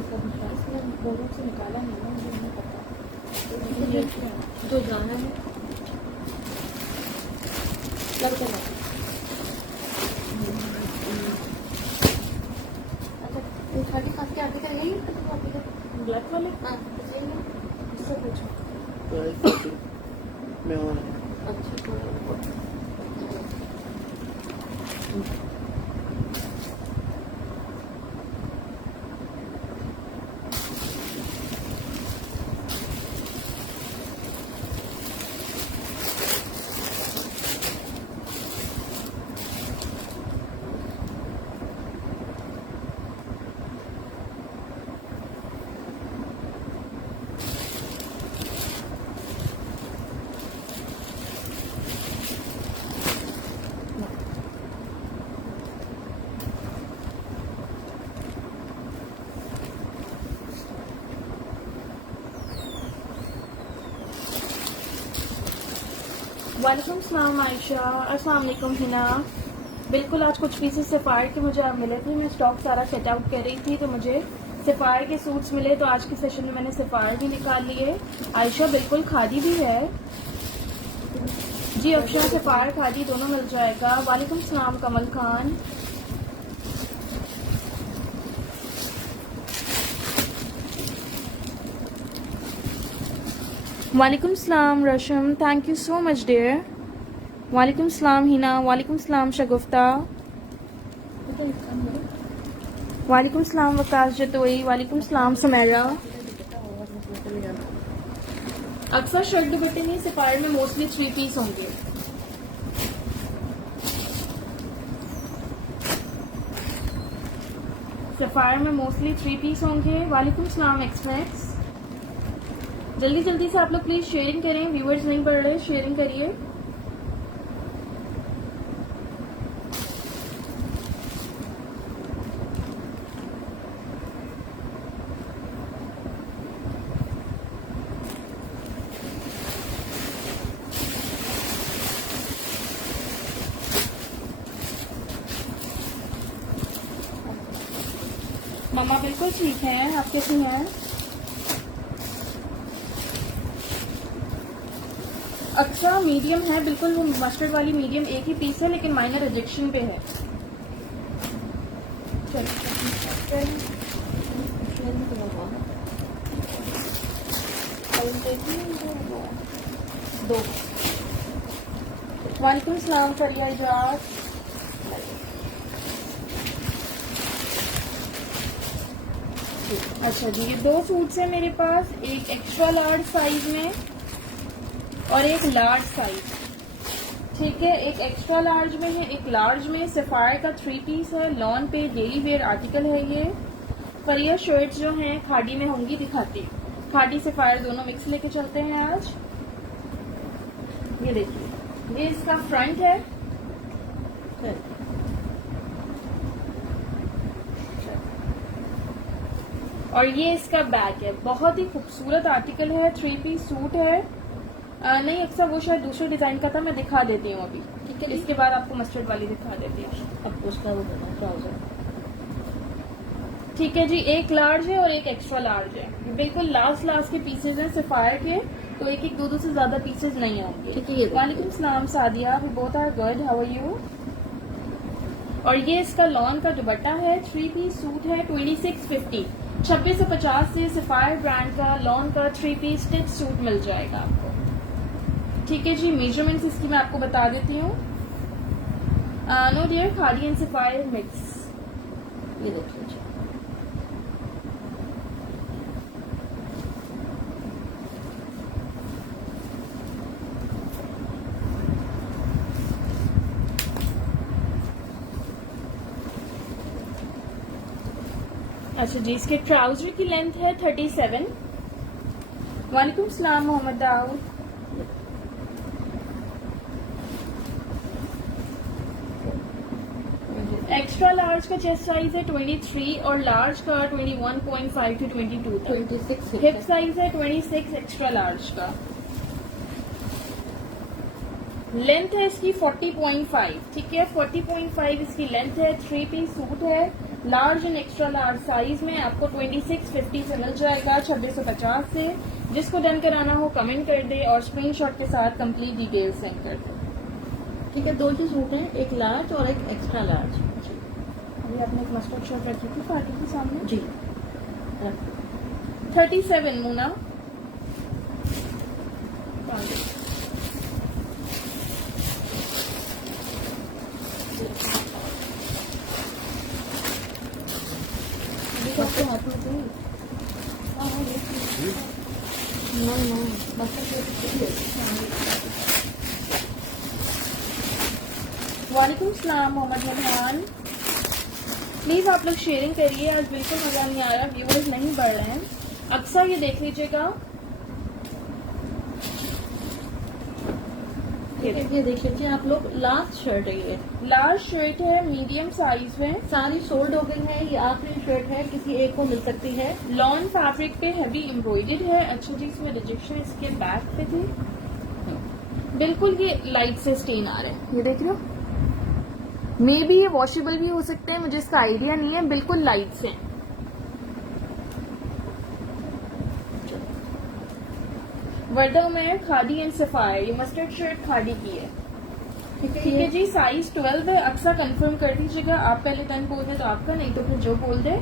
बोरों से निकाला नहीं ना, मुझे नहीं पता जो जाना है लग चला। अच्छा वो खाली खास के आगे का यही ब्लैक वाले? हाँ सही है, इससे पूछो। मैं और अच्छा वालेकुम सलाम आयशा, अस्सलाम वालेकुम हिना। बिल्कुल आज कुछ पीसेस सफ़ायर के मुझे मिले थे, मैं स्टॉक सारा सेट आउट कर रही थी तो मुझे सफ़ायर के सूट्स मिले, तो आज के सेशन में मैंने सफ़ायर भी निकाल लिए। आयशा बिल्कुल खादी भी है जी, अफशा सफ़ायर खादी दोनों मिल जाएगा। वालेकुम सलाम कमल खान। वालेकुम सलाम Rasham, thank you so much dear. वालेकुम सलाम हिना, वालेकुम सलाम शगुफ्ता, वालेकुम सलाम वकास जतोई, वालेकुम सलाम सुमेरा। अक्सर शर्ट दुपट्टे नहीं, सफ़ायर में मोस्टली 3 पीस होंगे। सफ़ायर में मोस्टली 3 पीस होंगे। वालेकुम सलाम एक्समैक्स। जल्दी जल्दी से आप लोग प्लीज शेयरिंग करें, व्यूअर्स नहीं बढ़ रहे, शेयरिंग करिए। मम्मा बिल्कुल ठीक है, आप कैसी हैं? अच्छा मीडियम है बिल्कुल, वो मस्टर्ड वाली मीडियम एक ही पीस है लेकिन माइनर रिजेक्शन पे है। दो। वालेकुम सलाम फरिया इजाज। अच्छा जी, ये 2 सूट्स हैं मेरे पास, एक एक्स्ट्रा लार्ज साइज में और एक लार्ज साइज। ठीक है, एक एक्स्ट्रा लार्ज में है, एक लार्ज में। सफ़ायर का 3 पीस है, लॉन पे डेली वेयर आर्टिकल है ये। फरिया शर्ट्स जो हैं खादी में होंगी, दिखाती हूँ। खादी सफ़ायर दोनों मिक्स लेके चलते हैं आज। ये देखिए, ये इसका फ्रंट है, और ये इसका बैक है। बहुत ही खूबसूरत आर्टिकल है, 3 पीस सूट है। नहीं अक्सर वो शायद दूसरे डिजाइन का था, मैं दिखा देती हूँ अभी। ठीक है, इसके बाद आपको मस्टर्ड वाली दिखा देती हूँ। अब उसका वो करना ट्राउजर। ठीक है जी, एक लार्ज है और एक एक्स्ट्रा लार्ज है। बिल्कुल लास्ट के पीसेज हैं सफ़ायर के, तो एक दो से ज्यादा पीसेज नहीं होंगे। वालेकुम सलाम Sadia, we both are good, how are you? और ये इसका लॉन का दुपट्टा है, 3 पीस सूट है, 2650 2650 से सफ़ायर ब्रांड का लॉन का 3 पीस स्टिच सूट मिल जाएगा आपको। ठीक है जी, मेजरमेंट्स इसकी मैं आपको बता देती हूँ। No dear, khadi and sapphire mix. ये देखिए जी, अच्छा जी, इसके ट्राउजर की लेंथ है 37। वालेकुम सलाम मोहम्मद दाऊद। एक्स्ट्रा लार्ज का चेस्ट साइज है 23 और लार्ज का 21.5 to 22 तक। 26 हिप साइज है 26 एक्स्ट्रा लार्ज का। लेंथ है इसकी 40.5। ठीक है, 40.5 इसकी लेंथ है। 3 पीस सूट है, large and extra large size में आपको 2650 से मिल जाएगा 2650 से। जिसको डन कराना हो कमेंट कर दे और स्क्रीनशॉट के साथ कंप्लीट डिटेल सेंड कर दे। ठीक है, 2 ही सूट हैं, एक लार्ज और एक एक्स्ट्रा लार्ज। अभी आपने एक मस्टर्ड शर्ट रखी थी पार्टी के सामने जी। 37 मुना। वालेकुम सलाम मोहम्मद रहमान। प्लीज आप लोग शेयरिंग करिए, आज बिल्कुल मजा नहीं आ रहा, व्यूअर्स नहीं बढ़ रहे हैं। अक्सर ये देख लीजिएगा, ये देख लीजिए आप लोग, लास्ट शर्ट है, ये लार्ज शर्ट है मीडियम साइज में, सारी सोल्ड हो गई है। ये आखिरी शर्ट है, किसी एक को मिल सकती है। लॉन फैब्रिक पे हैवी एम्ब्रॉयडर्ड है। अच्छा जी, इसमें रिजेक्शन इसके बैक पे थी। बिल्कुल ये लाइट से स्टेन आ रहे हैं, ये देख रहे हो। मे बी ये वॉशेबल भी हो सकते हैं, मुझे इसका आइडिया नहीं है। बिल्कुल लाइट से वर्दा में खादी एंड सफायर, ये मस्टर्ड शर्ट खादी की है। ठीक है जी, साइज 12 है। अक्सर कंफर्म कर दीजिएगा, आप पहले 10 बोल दे तो आपका, नहीं तो फिर जो बोल दे।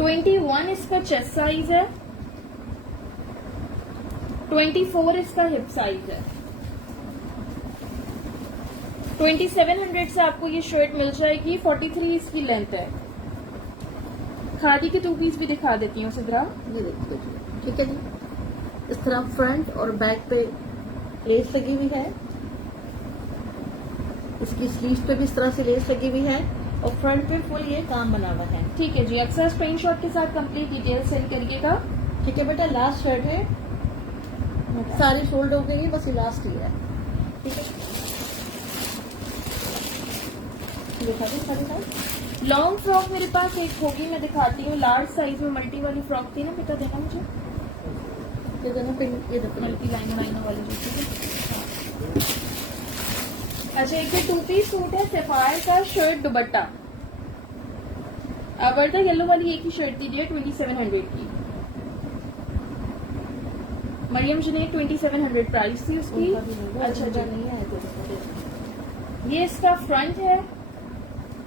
21 इसका चेस्ट साइज है, 24 इसका हिप साइज है। 2700 से आपको ये शर्ट मिल जाएगी। 43 इसकी लेंथ है। खादी के 2 पीस भी दिखा देती हूँ सिद्रा। ये देखिए, ठीक है जी। इस तरह फ्रंट और बैक पे लेस लगी हुई है, इसकी स्लीव्स पे भी इस तरह से लेस लगी हुई है और फ्रंट पे फुल ये काम बना हुआ है। ठीक है जी, अक्सर स्क्रीनशॉट के साथ कंप्लीट डिटेल सेंड करिएगा। ठीक है बेटा, लास्ट शर्ट है, सारी सोल्ड हो गई है, बस ये लास्ट ही है। ठीक है, दिखा दे सारी साइज। लॉन्ग फ्रॉक मेरे पास एक होगी, मैं दिखाती हूँ। लार्ज साइज में मल्टी वाली फ्रॉक थी ना बेटा, देना मुझे। ये दोनों पिन, ये देखो मल्टी लाइनों वाली जो थी। अच्छा, एक 2 पीस सूट है सफायर का, शर्ट दुपट्टा। वर्दा येलो वाली एक ही शर्ट दीजिए 2700 की। मरियम जुनैद 2700 प्राइस थी उसकी। अच्छा जी, नहीं है तो ये इसका फ्रंट है।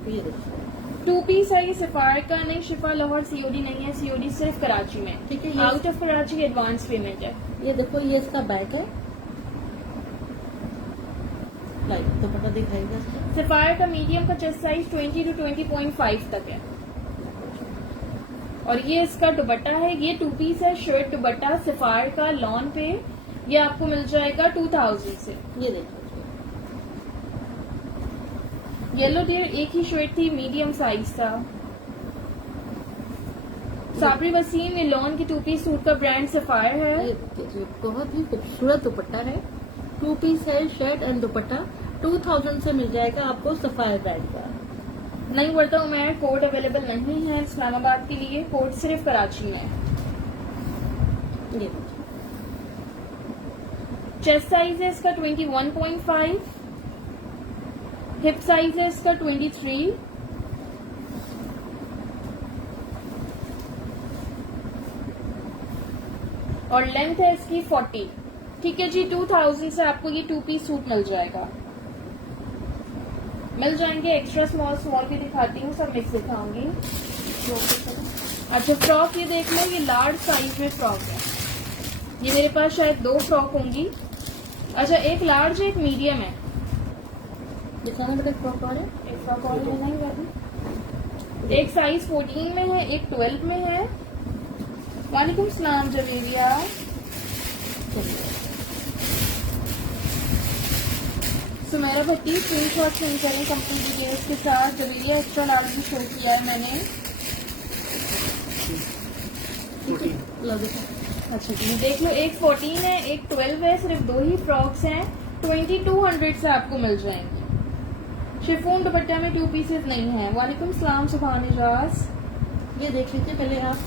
ये देखो 2 पीस है, ये सफायर का नहीं, शिफा लाहौर सीओडी नहीं है, सीओडी सिर्फ कराची में। ठीक है, out of Karachi advance payment है। ये देखो, ये इसका बैक है। लाइक दुपट्टा दिखाएगा इसका। सफायर का मीडियम का चेस्ट साइज 20 to 20.5 तक है। और ये इसका दुपट्टा है। ये 2 पीस है, शर्ट दुपट्टा सफायर का लॉन पे। ये आपको मिल जाएगा 2000 से। ये देखो, येलो डेयर एक ही शर्ट थी, मीडियम साइज था। साबरी वसीम, ये लॉन की 2 पीस सूट का ब्रांड सफायर है। ये देखिए, बहुत ही खूबसूरत दुपट्टा है। 2 पीस है, शर्ट एंड दुपट्टा। 2000 से मिल जाएगा आपको सफायर ब्रांड का। नहीं वर्दा उमैर, कोड अवेलेबल नहीं है इस्लामाबाद के लिए, कोड सिर्फ कराची में है। ये देखिए, चेस्ट साइज है इसका 21.5, हिप साइज है इसका 23, और लेंथ है इसकी 40। ठीक है जी, 2000 से आपको ये 2 पीस सूट मिल जाएगा। मिल जाएंगे एक्स्ट्रा स्मॉल, स्मॉल भी दिखाती हूँ, सब मिक्स दिखाऊंगी। अच्छा, फ्रॉक ये देख लो, ये लार्ज साइज में फ्रॉक है। ये मेरे पास शायद 2 फ्रॉक होंगी। अच्छा, एक लार्ज है, एक मीडियम है। दिखाना बेटा, फ्रॉक और है। एक फ्रॉक और लेना ही वाली। एक साइज 14 में है, एक 12 में है। वालेकुम सलाम जवेरिया। सुमेरा भट्टी, स्क्रीनशॉट सेंड करें कंप्लीट डिटेल्स के साथ। जवेरिया एक्स्ट्रा लार्ज भी शो किया है मैंने। लो देखो, अच्छा जी, देख लो, एक 14 है, एक 12 है, सिर्फ 2 ही फ्रॉक्स हैं। 2200 से आपको मिल जाएंगी। शिफॉन दुपट्टा में 2 पीसेस नहीं है। वालेकुम सलाम सुभान इजाज। ये देख लीजिए पहले आप।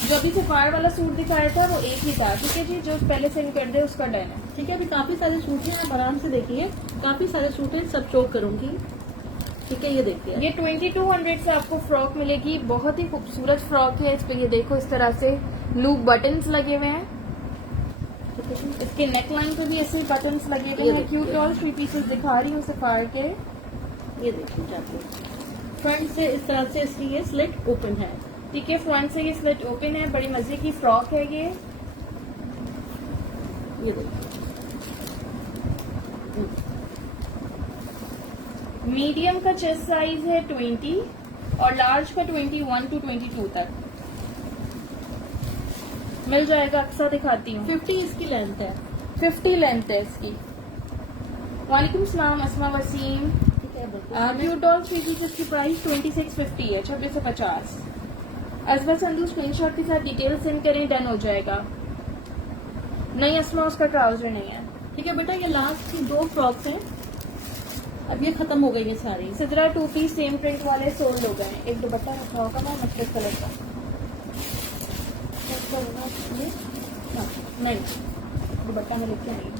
जो अभी सफायर वाला सूट दिखाया था वो एक ही था। ठीक है जी, जो पहले सेंड कर दे उसका डन है। ठीक है, अभी काफी सारे सूट हैं, आप आराम से देखिए। काफी सारे सूट हैं, सब शो करूंगी। ठीक है, ये देखिए ये 2200 से आपको फ्रॉक मिलेगी। बहुत ही खूबसूरत फ्रॉक है। इस पे ये देखो इस तरह से लूप बटन्स लगे हुए हैं। इसके नेक लाइन पे भी ऐसे बटन्स लगे हुए हैं। क्यूट डॉल 3 पीसेस दिखा रही हूँ सफायर के। ये देखिए जाके फ्रंट से इस तरह से इसकी ये स्लिट ओपन है। ठीक है, फ्रंट से ये स्लिट ओपन है। बड़ी मजे की फ्रॉक है ये देखिए मीडियम का चेस्ट साइज है 20 और लार्ज का 21 to 22 तक मिल जाएगा। अक्सा दिखाती हूँ। 50 इसकी लेंथ है। 50 लेंथ है इसकी। वालेकुम सलाम अस्मा वसीम। ठीक है, क्यूट डॉल 3 पीसेस की प्राइस 2650 है, 2650। अजबर संधू स्क्रीनशॉट के साथ डिटेल सेंड करें, डन हो जाएगा। नहीं अस्मा उसका ट्राउजर नहीं है। ठीक है बेटा, ये लास्ट की 2 फ्रॉक्स हैं, अब ये खत्म हो गई है सारी। सिदरा 2 पीस सेम प्रिंट वाले सोल्ड हो गए। एक दुपट्टा रखा होगा ना मस्टर्ड कलर का। नहीं, दुपट्टा में लेके आई हूँ।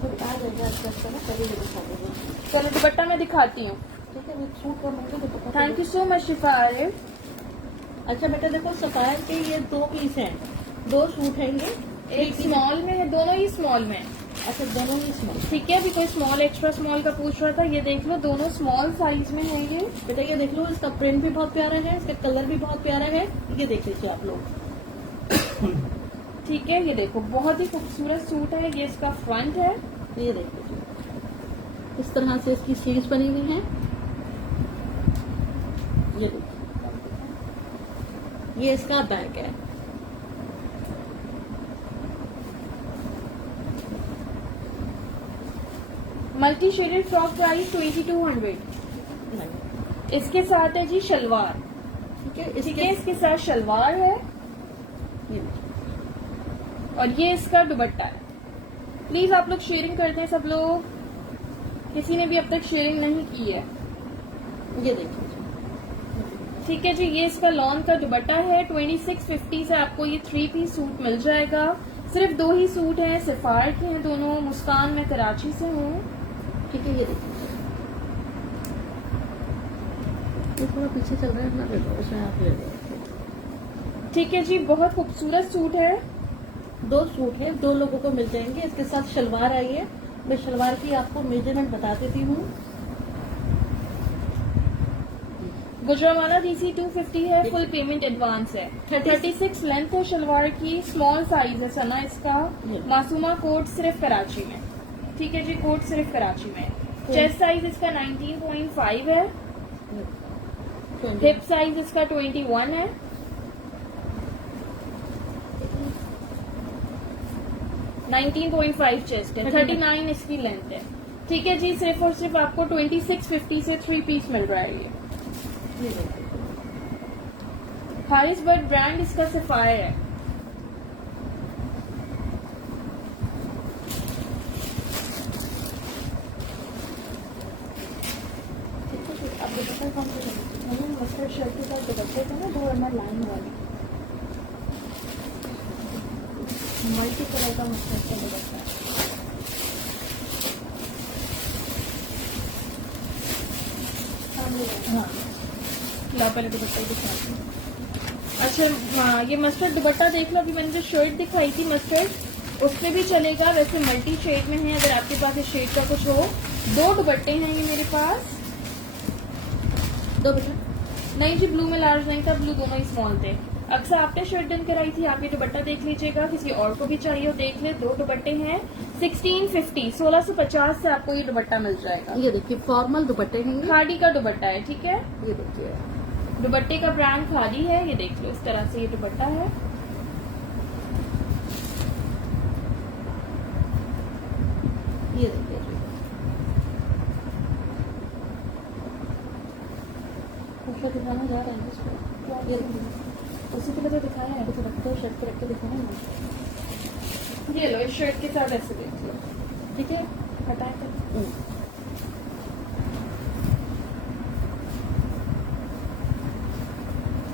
तो आ जाएगा आपका ना, पहले ये दिखा देगा। चलो दुपट्टा मैं दिखाती हूँ। ठीक है, वो सूट का मुझे दुपट्टा। थैंक यू सो मच शिफा आरिफ। अच्छा बेटा देखो, सफायर के ये 2 पीस हैं, 2 सूट हैं ये। एक स्मॉल में है, दोनों ही स्मॉल में। अच्छा, दोनों ही स्मॉल। ठीक है, अभी कोई स्मॉल एक्स्ट्रा स्मॉल का पूछ रहा था। ये देख लो, दोनों स्मॉल साइज में है ये। बेटा ये देख लो, इसका प्रिंट भी बहुत प्यारा है, इसका कलर भी बहुत प्यारा है। ये देख लीजिए आप लोग। ठीक है, ये देखो बहुत ही खूबसूरत सूट है। ये इसका फ्रंट है। ये देख लीजिए, इस तरह से इसकी सीरीज बनी हुई है। ये देखिए, ये इसका बैक है। Multi shaded frock price 2200। इसके साथ है जी शलवार। ठीक है, ठीक है, इसके साथ शलवार है ये देखिए। और ये इसका दुपट्टा है। प्लीज आप लोग शेयरिंग करते हैं सब लोग। किसी ने भी अब तक शेयरिंग नहीं की है। ये देखिए, ठीक है जी, ये इसका लॉन का दुपट्टा है। 2650 से आपको ये 3 पीस सूट मिल जाएगा। सिर्फ 2 ही सूट हैं, सफायर के हैं दोनों। मुस्कान, मैं कराची से हूँ। ठीक है, ये देखिए, ये थोड़ा पीछे चल रहा है ना, ले लो उसमें, आप ले लो। ठीक है जी, बहुत खूबसूरत सूट है। 2 सूट है, 2 लोगों को मिल जाएंगे। इसके साथ शलवार आई है। मैं शलवार की आपको मेजरमेंट बता देती हूँ। गुजरावाला DC 250 है। फुल पेमेंट एडवांस है। 36 लेंथ है शलवार की। स्मॉल साइज है सना इसका। मासूमा कोट सिर्फ कराची में। ठीक है जी, कोट सिर्फ कराची में। चेस्ट साइज इसका 19.5 है। हिप साइज इसका 21 है। $19.5 चेस्ट है। 39 इसकी लेंथ है। ठीक है जी, सिर्फ और सिर्फ आपको 2650 से 3 पीस मिल रहा है ये। हारिस बट ब्रांड इसका सफायर है। आप दुपट्टा कौन सा लेंगे? मस्टर्ड शर्ट के साथ दुपट्टे थे ना, 2 वर्मा लाइन वाली मल्टी कलर का मस्टर्ड का दुपट्टा। हाँ, ला पहले दुपट्टा दिखाती हूँ। अच्छा हाँ, ये मस्टर्ड दुपट्टा देख लो। अभी मैंने जो शर्ट दिखाई थी मस्टर्ड, उसमें भी चलेगा। वैसे मल्टी शेड में है, अगर आपके पास इस शेड का कुछ हो। 2 दुपट्टे हैं ये मेरे पास। 2 बेटा नहीं जी, ब्लू में लार्ज नहीं था, ब्लू दोनों ही स्मॉल थे। अक्सर आपने शर्ट डन कराई थी, आप ये दुपट्टा देख लीजिएगा। किसी और को भी चाहिए हो देख ले। 2 दुपट्टे हैं। 1650 1650 से आपको ये दुपट्टा मिल जाएगा। ये देखिए, फॉर्मल दुपट्टे हैं ये। खादी का दुपट्टा है। ठीक है, ये देखिए, दुपट्टे का ब्रांड खादी है। ये देख लो, इस तरह से ये दुपट्टा है। ये देखिए, ऊपर दिखाना जा रहा है इसको। ये देखिए, उसी के लिए तो दिखाया है। कुछ रखते हो, शर्ट पे रख के दिखाना ना। ये लो, इस शर्ट के साथ ऐसे देख लो। ठीक है, हटाए तो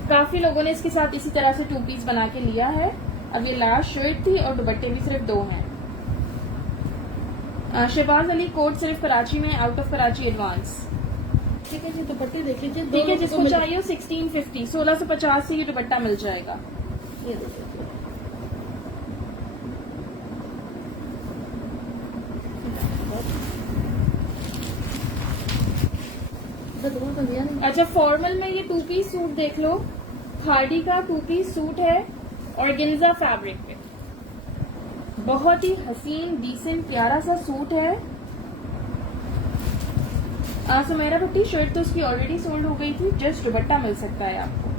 काफी लोगों ने इसके साथ इसी तरह से 2 पीस बना के लिया है। अब ये लास्ट शर्ट थी और दुपट्टे भी सिर्फ 2 हैं। शहबाज अली कोट सिर्फ कराची में, आउट ऑफ कराची एडवांस। ठीक है जी, दुपट्टे देख लीजिए, ठीक है, जिसको चाहिए 1650, 1650 से ये दुपट्टा मिल जाएगा। ये देखिए, अच्छा, फॉर्मल में ये 2 पीस सूट देख लो, खादी का 2 पीस सूट है और गिंजा फैब्रिक पे, बहुत ही हसीन डिसेंट प्यारा सा सूट है। सुमेरा भट्टी शर्ट तो उसकी ऑलरेडी सोल्ड हो गई थी, जस्ट दुपट्टा मिल सकता है आपको।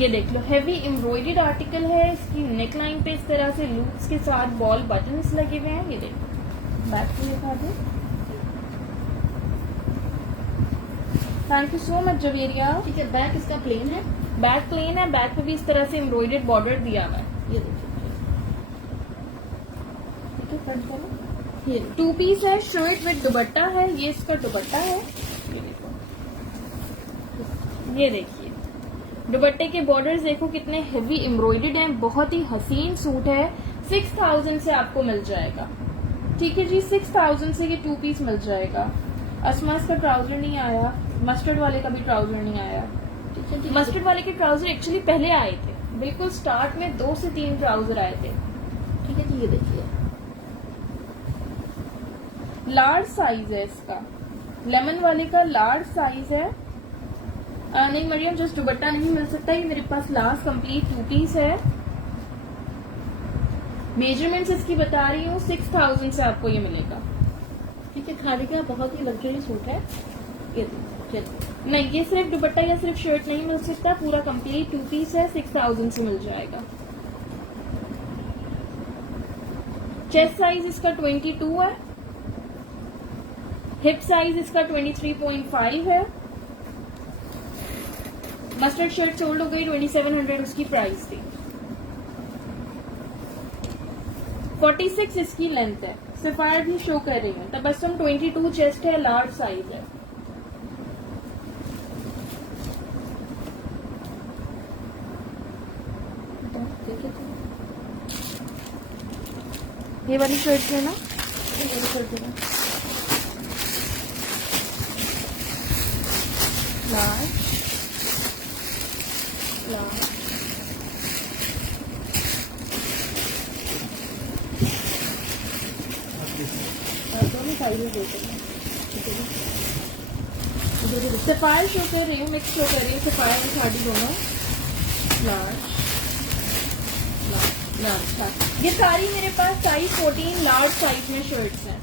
ये देख लो, हेवी एम्ब्रॉयडर्ड आर्टिकल है, इसकी नेक लाइन पे इस तरह से लूप्स के साथ बॉल बटन्स लगे हुए हैं। ये देखो, बैक पे दिखा दो। Thank you so much Javeria. ठीक है, बैक इसका प्लेन है, बैक प्लेन है, बैक पे भी इस तरह से एम्ब्रॉयडर्ड बॉर्डर दिया हुआ है। ये देखिए, ठीक है, कट करो। ये 2 पीस है, शर्ट विद दुपट्टा है, ये इसका दुपट्टा है। ये देखिए, दुपट्टे के बॉर्डर्स देखो कितने हेवी एम्ब्रॉयडर्ड हैं, बहुत ही हसीन सूट है। 6000 से आपको मिल जाएगा। ठीक है जी, 6000 से ये 2 पीस मिल जाएगा। असमास का ट्राउजर नहीं आया, मस्टर्ड वाले का भी ट्राउजर नहीं आया। ठीक है, मस्टर्ड वाले के ट्राउजर एक्चुअली पहले आए थे, बिल्कुल स्टार्ट में 2 से 3 ट्राउजर आए थे। ठीक है जी, ये देखिए, लार्ज साइज है इसका, लेमन वाले का लार्ज साइज है। नहीं मरियम, जस्ट दुपट्टा नहीं मिल सकता, ये मेरे पास लास्ट कंप्लीट 2 पीस है। मेजरमेंट्स इसकी बता रही हूँ, 6000 से आपको ये मिलेगा। ठीक है, खादी का बहुत ही लग्जरी सूट है। ये देखिए, नहीं, ये सिर्फ दुपट्टा या सिर्फ शर्ट नहीं मिल सकता, पूरा कंप्लीट 2 पीस है, 6000 से मिल जाएगा। चेस्ट साइज इसका 22 है, हिप साइज इसका 23.5 है। मस्टर्ड शर्ट सोल्ड हो गई, 2700 उसकी प्राइस थी। 46 इसकी लेंथ है, सफायर भी शो कर रही है। तबस्सुम 22 चेस्ट है, लार्ज साइज है। ये वाली शर्ट है ना, लार्ज लार्ज दोनों साइजेस देते हैं। सफायर शो कर रही हूँ, मिक्स शो कर रही हूँ, सफायर और खादी दोनों। लार्ज लार्ज, ये सारी मेरे पास साइज 14 लार्ज साइज में शर्ट्स हैं।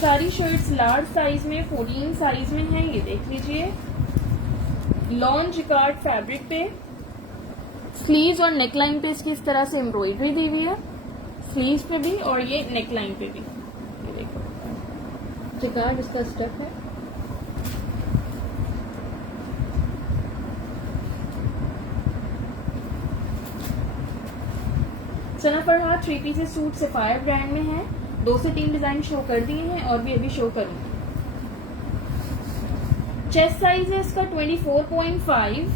सारी शर्ट्स लार्ज साइज में 14 साइज में हैं। ये देख लीजिए, लॉन जिकार्ड फैब्रिक पे, स्लीव्स और नेकलाइन पे इसकी इस तरह से एम्ब्रॉयडरी दी हुई है, स्लीव्स पे भी और ये नेकलाइन पे भी। ये देखो, जिकार्ड इसका स्टफ है। Sana Farhad 3 pieces suit Sapphire brand में है, 2 से 3 डिजाइन शो कर दिए हैं और भी अभी शो करूंगी। चेस्ट साइज है इसका 24.5,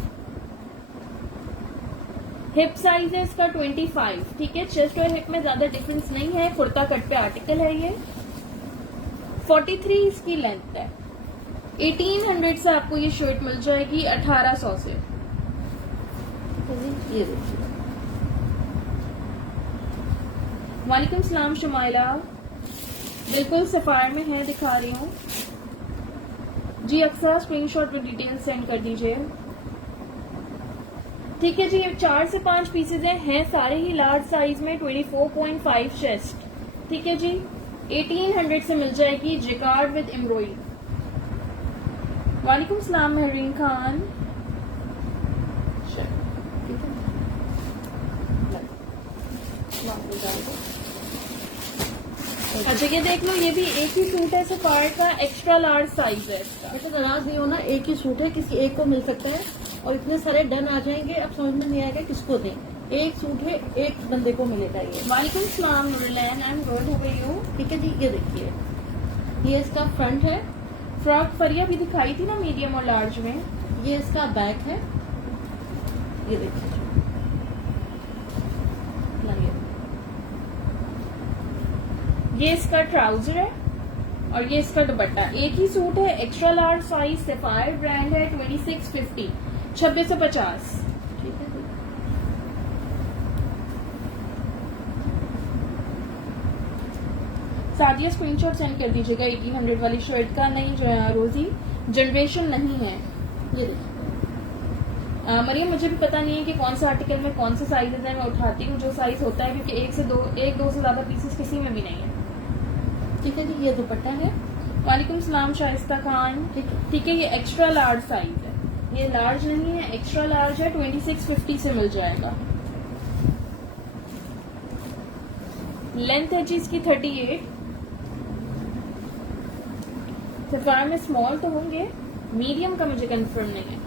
हिप साइज है इसका 25। ठीक है, चेस्ट और हिप में ज्यादा डिफरेंस नहीं है, कुर्ता कट पे आर्टिकल है ये। 43 इसकी लेंथ है। 1800 से आपको ये शर्ट मिल जाएगी, 1800 से। ये देखिए, वालेकुम सलाम शमाइला, बिल्कुल सफायर में है, दिखा रही हूँ जी। अक्सर स्क्रीनशॉट में डिटेल सेंड कर दीजिए। ठीक है जी, 4 से 5 पीसेज हैं सारे ही लार्ज साइज में, 24.5 चेस्ट। ठीक है जी, 1800 से मिल जाएगी, जिकार्ड विद एम्ब्रॉयडरी। वालेकुम सलाम महरीन खान। अच्छा, ये देख लो, ये भी एक ही सूट है सफायर का, एक्स्ट्रा लार्ज साइज है इसका। ऐसा नाराज नहीं होना, एक ही सूट है, किसी एक को मिल सकता है और इतने सारे डन आ जाएंगे, अब समझ में नहीं आएगा किसको दें। एक सूट है, एक बंदे को मिलेगा ये। वालेकुम सलाम Noorulain, I am good, how are you? ठीक है जी, ये देखिए, ये इसका फ्रंट है। फ्रॉक फरिया भी दिखाई थी ना मीडियम और लार्ज में। ये इसका बैक है, ये देखिए, ये इसका ट्राउजर है और ये इसका दुपट्टा। एक ही सूट है, extra large size, sapphire brand है, 2650, 2650। ठीक है। सादिया स्क्रीनशॉट सेंड कर दीजिएगा 1800 वाली शर्ट का। नहीं रोजी, जनरेशन नहीं है। ये देखिए मरियम, मुझे भी पता नहीं है कि कौन सा आर्टिकल में कौन सा साइज है। मैं उठाती हूँ जो साइज होता है, क्योंकि एक दो से ज्यादा पीसेस किसी में भी नहीं है। ठीक है जी, ये दुपट्टा है। वालेकुम सलाम शाइस्ता खान। ठीक है, ये एक्स्ट्रा लार्ज साइज है, ये लार्ज नहीं है, एक्स्ट्रा लार्ज है, 2650 से मिल जाएगा। लेंथ है जी इसकी 38। सफायर में स्मॉल तो होंगे, मीडियम का मुझे कंफर्म नहीं है।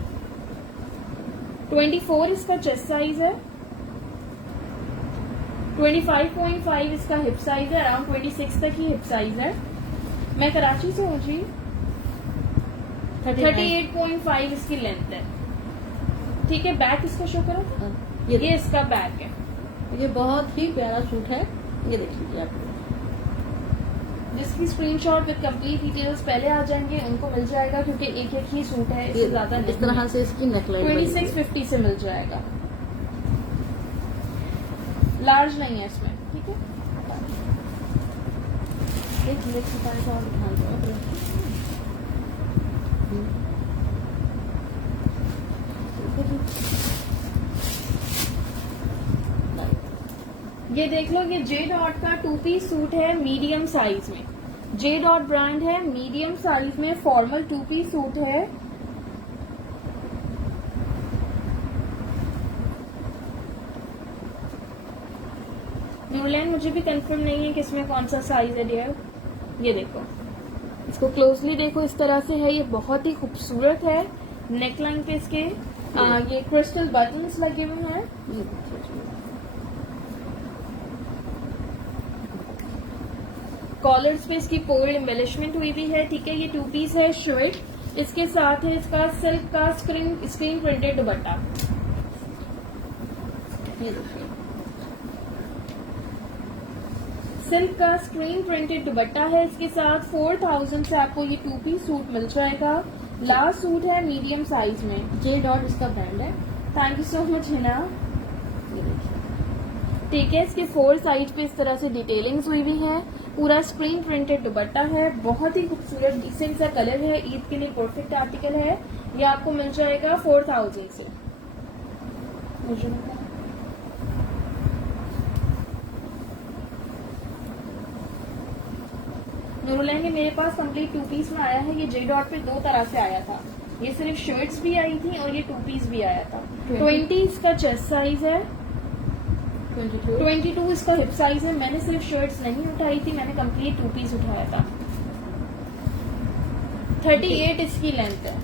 24 इसका चेस्ट साइज है, 25.5 इसका हिप साइज है, अराउंड 26 तक ही हिप साइज है। मैं कराची से हूँ जी। 38.5 इसकी लेंथ है। ठीक है, बैक इसका शो करो। ये इसका बैक है। ये बहुत ही प्यारा सूट है, ये देख लीजिए आप। जिसकी स्क्रीनशॉट विद कंप्लीट डिटेल्स पहले आ जाएंगे उनको मिल जाएगा, क्योंकि एक एक ही सूट है, इससे ज्यादा नहीं। इस तरह से इसकी नेकलाइन 2650 से मिल जाएगा। लार्ज नहीं है इसमें। ठीक है, एक सितारे का और दिखा दो। ये देख लो, ये जे डॉट का 2 पीस सूट है मीडियम साइज में। जे डॉट ब्रांड है, मीडियम साइज में फॉर्मल 2 पीस सूट है। न्यूलैंड, मुझे भी कंफर्म नहीं है कि इसमें कौन सा साइज है डियर। ये देखो, इसको क्लोजली देखो, इस तरह से है। ये बहुत ही खूबसूरत है। नेकलाइन पे इसके ये क्रिस्टल बटन्स लगे हुए हैं। कॉलर्स पे इसकी पोर्ल एम्बेलिशमेंट हुई भी है। ठीक है, ये 2 पीस है शर्ट। इसके साथ है इसका सिल्क का स्क्रीन प्रिंटेड दुपट्टा। ये देखिए, सिल्क का स्क्रीन प्रिंटेड दुपट्टा है इसके साथ। 4000 से आपको ये 2 पीस सूट मिल जाएगा। लास्ट सूट है मीडियम साइज में। जे डॉट इसका ब्रांड है। Thank you so much Hina. ये देखिए, ठीक है, इसके 4 साइड पे इस तरह से डिटेलिंग्स हुई हुई है। पूरा स्क्रीन प्रिंटेड दुपट्टा है, बहुत ही खूबसूरत डिसेंट सा कलर है। ईद के लिए परफेक्ट आर्टिकल है। ये आपको मिल जाएगा 4000 से। नूरुलैन, मेरे पास कंप्लीट 2 पीस में आया है। ये जे डॉट पे 2 तरह से आया था। ये सिर्फ शर्ट्स भी आई थी और ये 2 पीस भी आया था। 20 इसका चेस्ट साइज है, 22 इसका हिप साइज है। मैंने सिर्फ शर्ट्स नहीं उठाई थी, मैंने कंप्लीट 2 पीस उठाया था। 38 इसकी लेंथ है।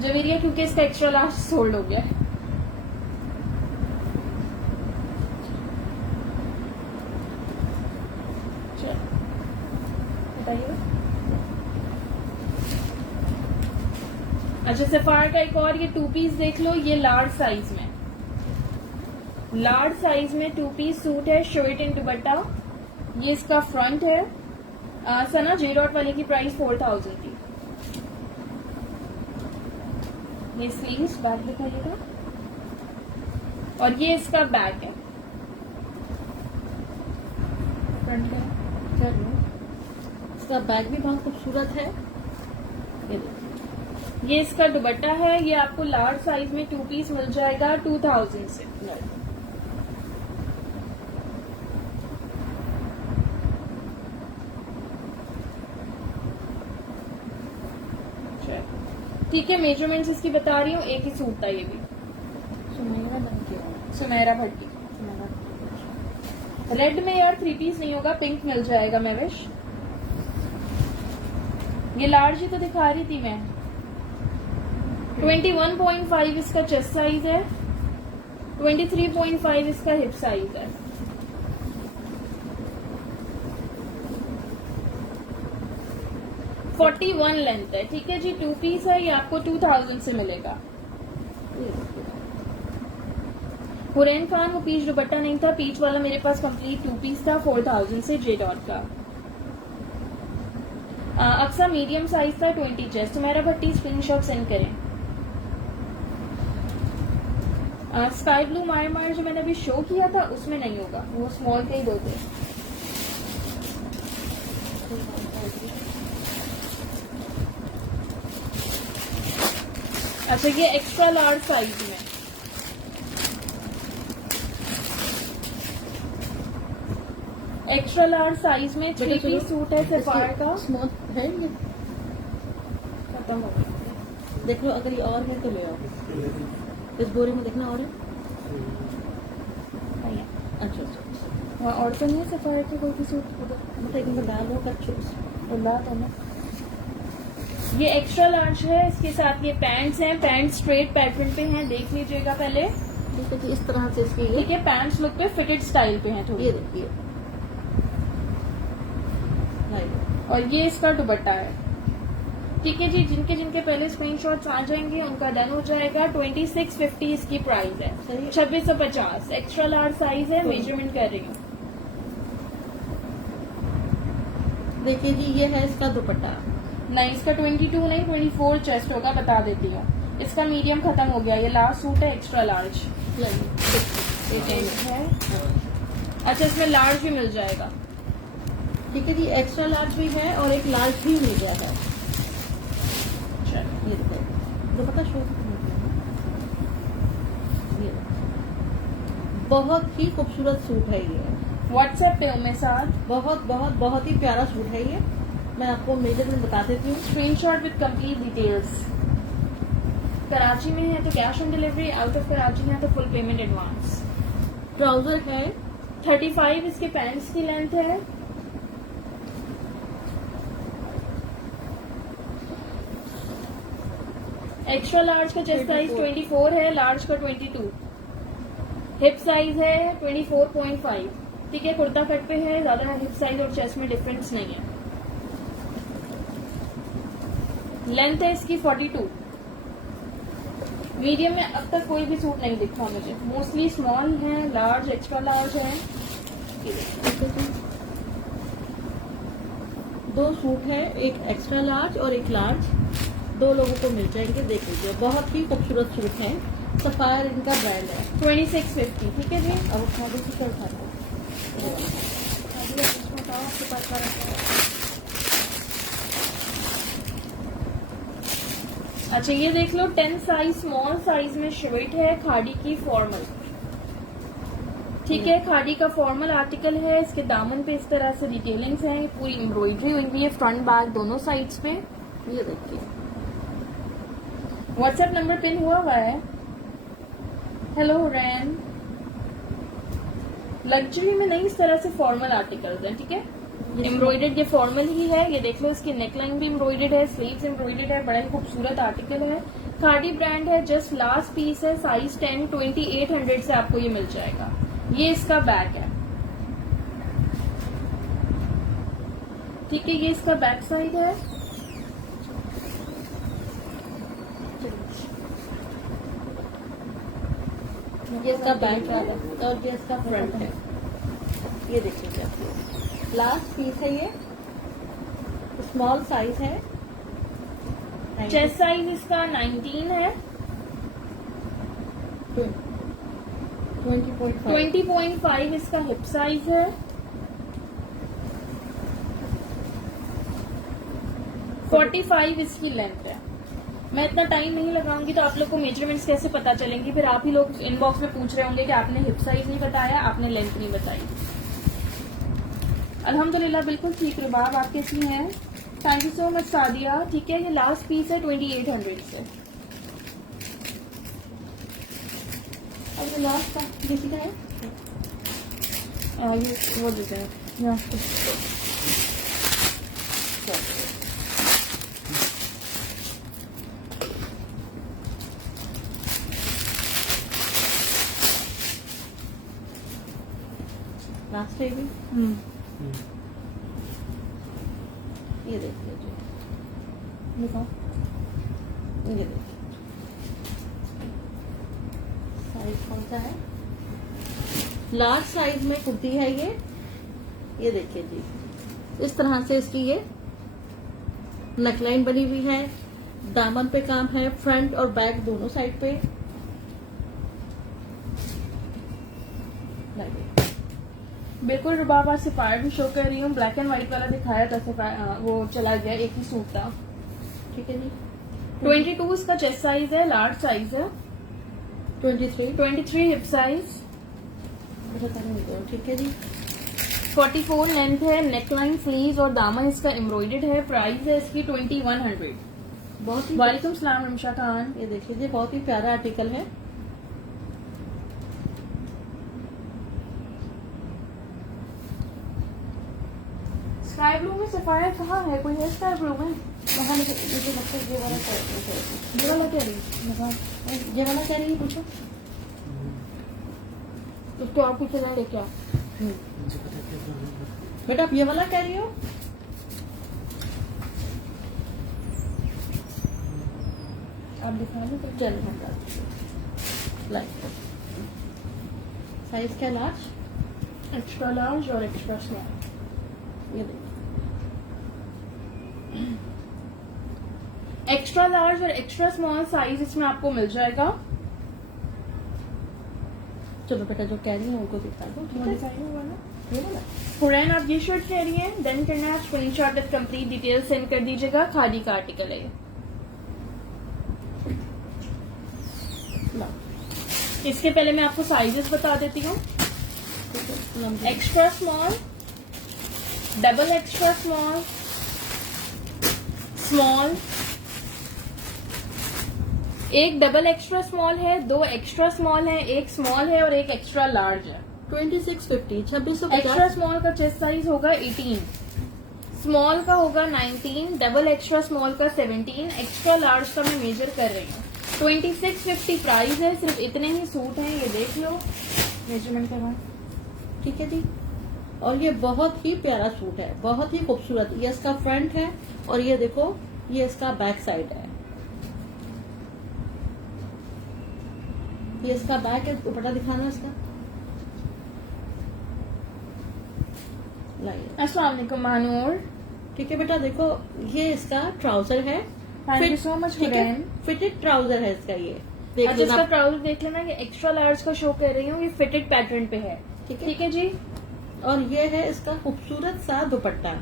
जवेरिया, क्योंकि इसका एक्स्ट्रा लार्ज सोल्ड हो गया। बताइए। अच्छा, सफार का एक और ये 2 पीस देख लो। ये लार्ज साइज में, लार्ज साइज में 2 पीस सूट है, शर्ट एंड दुपट्टा। ये इसका फ्रंट है। सना, जे डॉट वाले की प्राइस 4000 थी। ये स्लीव्स बैक दिखाइएगा, और ये इसका बैक है। फ्रंट है, इसका बैग भी बहुत खूबसूरत है। ये देखिए, ये इसका दुपट्टा है। ये आपको लार्ज साइज में 2 पीस मिल जाएगा 2000 से। ठीक है, मेजरमेंट्स इसकी बता रही हूँ। एक ही सूट था ये भी। सुमेरा भट्टी। रेड में यार 3 पीस नहीं होगा, पिंक मिल जाएगा मैविश। ये लार्ज ही तो दिखा रही थी मैं। 21.5 इसका चेस्ट साइज है, 23.5 इसका हिप साइज है। ये 41 लेंथ है। ठीक है जी, 2 पीस है। ये आपको 2000 से मिलेगा। हुरैन खान, वो पीच दुपट्टा नहीं था, पीच वाला मेरे पास कंप्लीट 2 पीस था 4000 से, जे डॉट का। अक्सा मीडियम साइज था 20 चेस्ट। मेरा भट्टी स्क्रीनशॉट सेंड करें। स्काई ब्लू मायर जो मैंने अभी शो किया था उसमें नहीं होगा, वो स्मॉल के ही दो थे। अच्छा ये एक्स्ट्रा लार्ज साइज में, एक्स्ट्रा लार्ज साइज में 3 पीस सूट है सफायर का। स्मॉल है ये, खत्म हो गया। देख लो, अगर ये और है तो ले आओ। इस बोरे में देखना और है। नहीं है। अच्छा अच्छा, वहाँ और तो नहीं है सफायर के कोई भी सूट उधर? मतलब एक नंबर डाल दो कच्चू। उल्ला तो ना। ये एक्स्ट्रा लार्ज है, इसके साथ ये पैंट्स हैं। पैंट स्ट्रेट पैटर्न पे हैं, देख लीजिएगा पहले। ठीक है जी, इस तरह से इसकी ठीक है, पैंट्स लुक पे फिटेड स्टाइल पे हैं थोड़ी। ये देखिए, और ये इसका दुपट्टा है। ठीक है जी, जिनके जिनके पहले स्क्रीनशॉट्स आ जाएंगे उनका डन हो जाएगा। 2650 इसकी प्राइस है। सही है। 2650 एक्स्ट्रा लार्ज साइज है, मेजरमेंट कर रही हूँ। देखिए जी, ये है इसका दुपट्टा। नहीं, इसका 22 नहीं 24 चेस्ट होगा, बता देती हूँ। इसका मीडियम खत्म हो गया, ये लास्ट सूट है एक्स्ट्रा लार्ज है। अच्छा, इसमें लार्ज भी मिल जाएगा। ठीक है जी, एक्स्ट्रा लार्ज भी है और एक लार्ज भी मिल गया है। ये देखो दुपट्टा शो, बहुत ही खूबसूरत सूट है ये। व्हाट्सएप पे हूँ मैं साथ। बहुत बहुत बहुत ही प्यारा सूट है ये। मैं आपको मेजरमेंट बता देती हूँ। Screenshot with complete details. Karachi में है तो cash on delivery, out of Karachi है तो फुल पेमेंट एडवांस। ट्राउजर है 35 इसके पैंट्स की लेंथ है। एक्स्ट्रा लार्ज का चेस्ट साइज 24 है, लार्ज का 22। हिप साइज है 24.5। ठीक है, कुर्ता कट पे है, ज्यादा हिप साइज और चेस्ट में डिफरेंस नहीं है। लेंथ है इसकी 42। मीडियम में अब तक कोई भी सूट नहीं दिखा मुझे, मोस्टली स्मॉल है, लार्ज एक्स्ट्रा लार्ज है। दो सूट है, एक एक्स्ट्रा लार्ज और एक लार्ज, दो लोगों को मिल जाएंगे। देख लीजिए, बहुत ही खूबसूरत सूट है। सफायर इनका ब्रांड है। 2650। ठीक है जी। अब उठा दो कि क्या उठा दो? आपके पास क्या रहता है? अच्छा ये देख लो, 10 साइज स्मॉल साइज में शर्ट है, खादी की फॉर्मल। ठीक है, खादी का फॉर्मल आर्टिकल है। इसके दामन पे इस तरह से डिटेलिंग्स हैं, पूरी एम्ब्रॉयडरी हुई हुई है फ्रंट बैक दोनों साइड्स पे। ये देखिए, व्हाट्सएप नंबर पिन हुआ है। हेलो रैन। लग्जरी में नहीं, इस तरह से फॉर्मल आर्टिकल्स हैं। ठीक है, एम्ब्रॉयडर्ड ये फॉर्मल ही है। ये देख लो, इसकी नेकलाइन भी एम्ब्रॉयडर्ड है, स्लीव्स एम्ब्रॉयडर्ड है। बड़ा ही खूबसूरत आर्टिकल है, खादी ब्रांड है। जस्ट लास्ट पीस है, साइज 10, 2800 से आपको ये मिल जाएगा। ये इसका बैक है। ठीक है, ये इसका बैक साइड है। ये इसका बैक है और ये इसका फ्रंट है। ये देख लीजिए, लास्ट पीस है ये, स्मॉल साइज है। चेस्ट साइज इसका 19 है। 20.5 इसका हिप साइज है। 45 इसकी लेंथ है। मैं इतना टाइम नहीं लगाऊंगी तो आप लोग को मेजरमेंट्स कैसे पता चलेंगी, फिर आप ही लोग इनबॉक्स में पूछ रहे होंगे कि आपने हिप साइज नहीं बताया, आपने लेंथ नहीं बताई। अल्हम्दुलिल्लाह बिल्कुल ठीक रुबाब, आप कैसी हैं? Thank you so much Sadia. ठीक है, ये लास्ट पीस है 2800 से। और ये लास्ट का किसी का है? ये वो देते हैं। लास्ट है भी। ये देख लीजिए, दिखाओ। ये देखिए, साइज कौन सा है? लार्ज साइज में कुर्ती है ये। ये देखिए जी, इस तरह से इसकी ये नेकलाइन बनी हुई है, दामन पे काम है, फ्रंट और बैक दोनों साइड पे। बिल्कुल रुबाब आज सफायर भी शो कर रही हूँ। ब्लैक एंड व्हाइट वाला दिखाया था सफायर, वो चला गया, एक ही सूट था। ठीक है जी। 22 इसका चेस्ट साइज है, लार्ज साइज है। 23 हिप साइज। ठीक है जी। 44 लेंथ है, नेकलाइन, स्लीव्स और दामन इसका एम्ब्रॉयडर्ड है। प्राइस है इसकी 2100। बहुत ही वालेकुम सलाम रमशा खान। ये देखिए जी, बहुत ही प्यारा आर्टिकल है। स्काई ब्लू में सफायर कहाँ है? कोई है स्काई ब्लू में? बाहर ये जो बच्चे ये वाला ये वाला क्या रही? ये वाला कह रही है, पूछो। उसको आप पीछे जाए क्या? बेटा आप ये वाला कह रही हो? आप दिखा दो। चल लाइक साइज क्या? लार्ज, एक्स्ट्रा लार्ज और एक्स्ट्रा स्मॉल। ये देखिए। एक्स्ट्रा लार्ज और एक्स्ट्रा स्मॉल साइज इसमें आपको मिल जाएगा। चलो बेटा जो कह रही है उनको दिखा दो। ठीक है, ये वाला। हुरैन आप ये शर्ट कह रही हैं? देन करना है screenshot with complete detail send कर दीजिएगा। खादी का आर्टिकल है। ला, इसके पहले मैं आपको साइजेस बता देती हूँ। लंबी। Extra small, double extra small, small, एक डबल एक्स्ट्रा स्मॉल है, दो एक्स्ट्रा स्मॉल है, एक स्मॉल है और एक एक्स्ट्रा लार्ज है। 2650, 2650। एक्स्ट्रा स्मॉल का चेस्ट साइज होगा 18, स्मॉल का होगा 19, डबल एक्स्ट्रा स्मॉल का 17, एक्स्ट्रा लार्ज का मैं मेजर कर रही हूँ। 2650 प्राइस है। सिर्फ इतने ही सूट हैं, ये देख लो मेजरमेंट के बाद। ठीक है जी। और ये बहुत ही प्यारा सूट है, बहुत ही खूबसूरत। ये इसका फ्रंट है और ये देखो ये इसका बैक साइड है। ये इसका बैक है। दुपट्टा दिखाना इसका। लाइए। अस्सलाम वालेकुम मानूर। ठीक है बेटा, देखो ये इसका ट्राउजर है। Thank you so much Hurain. Fitted trouser है इसका। ये देख अच्छा, लेना। इसका ट्राउजर देख लेना। ये एक्स्ट्रा लार्ज का शो कर रही हूँ, ये फिटेड पैटर्न पे है। ठीक है जी। और ये है इसका खूबसूरत सा दुपट्टा।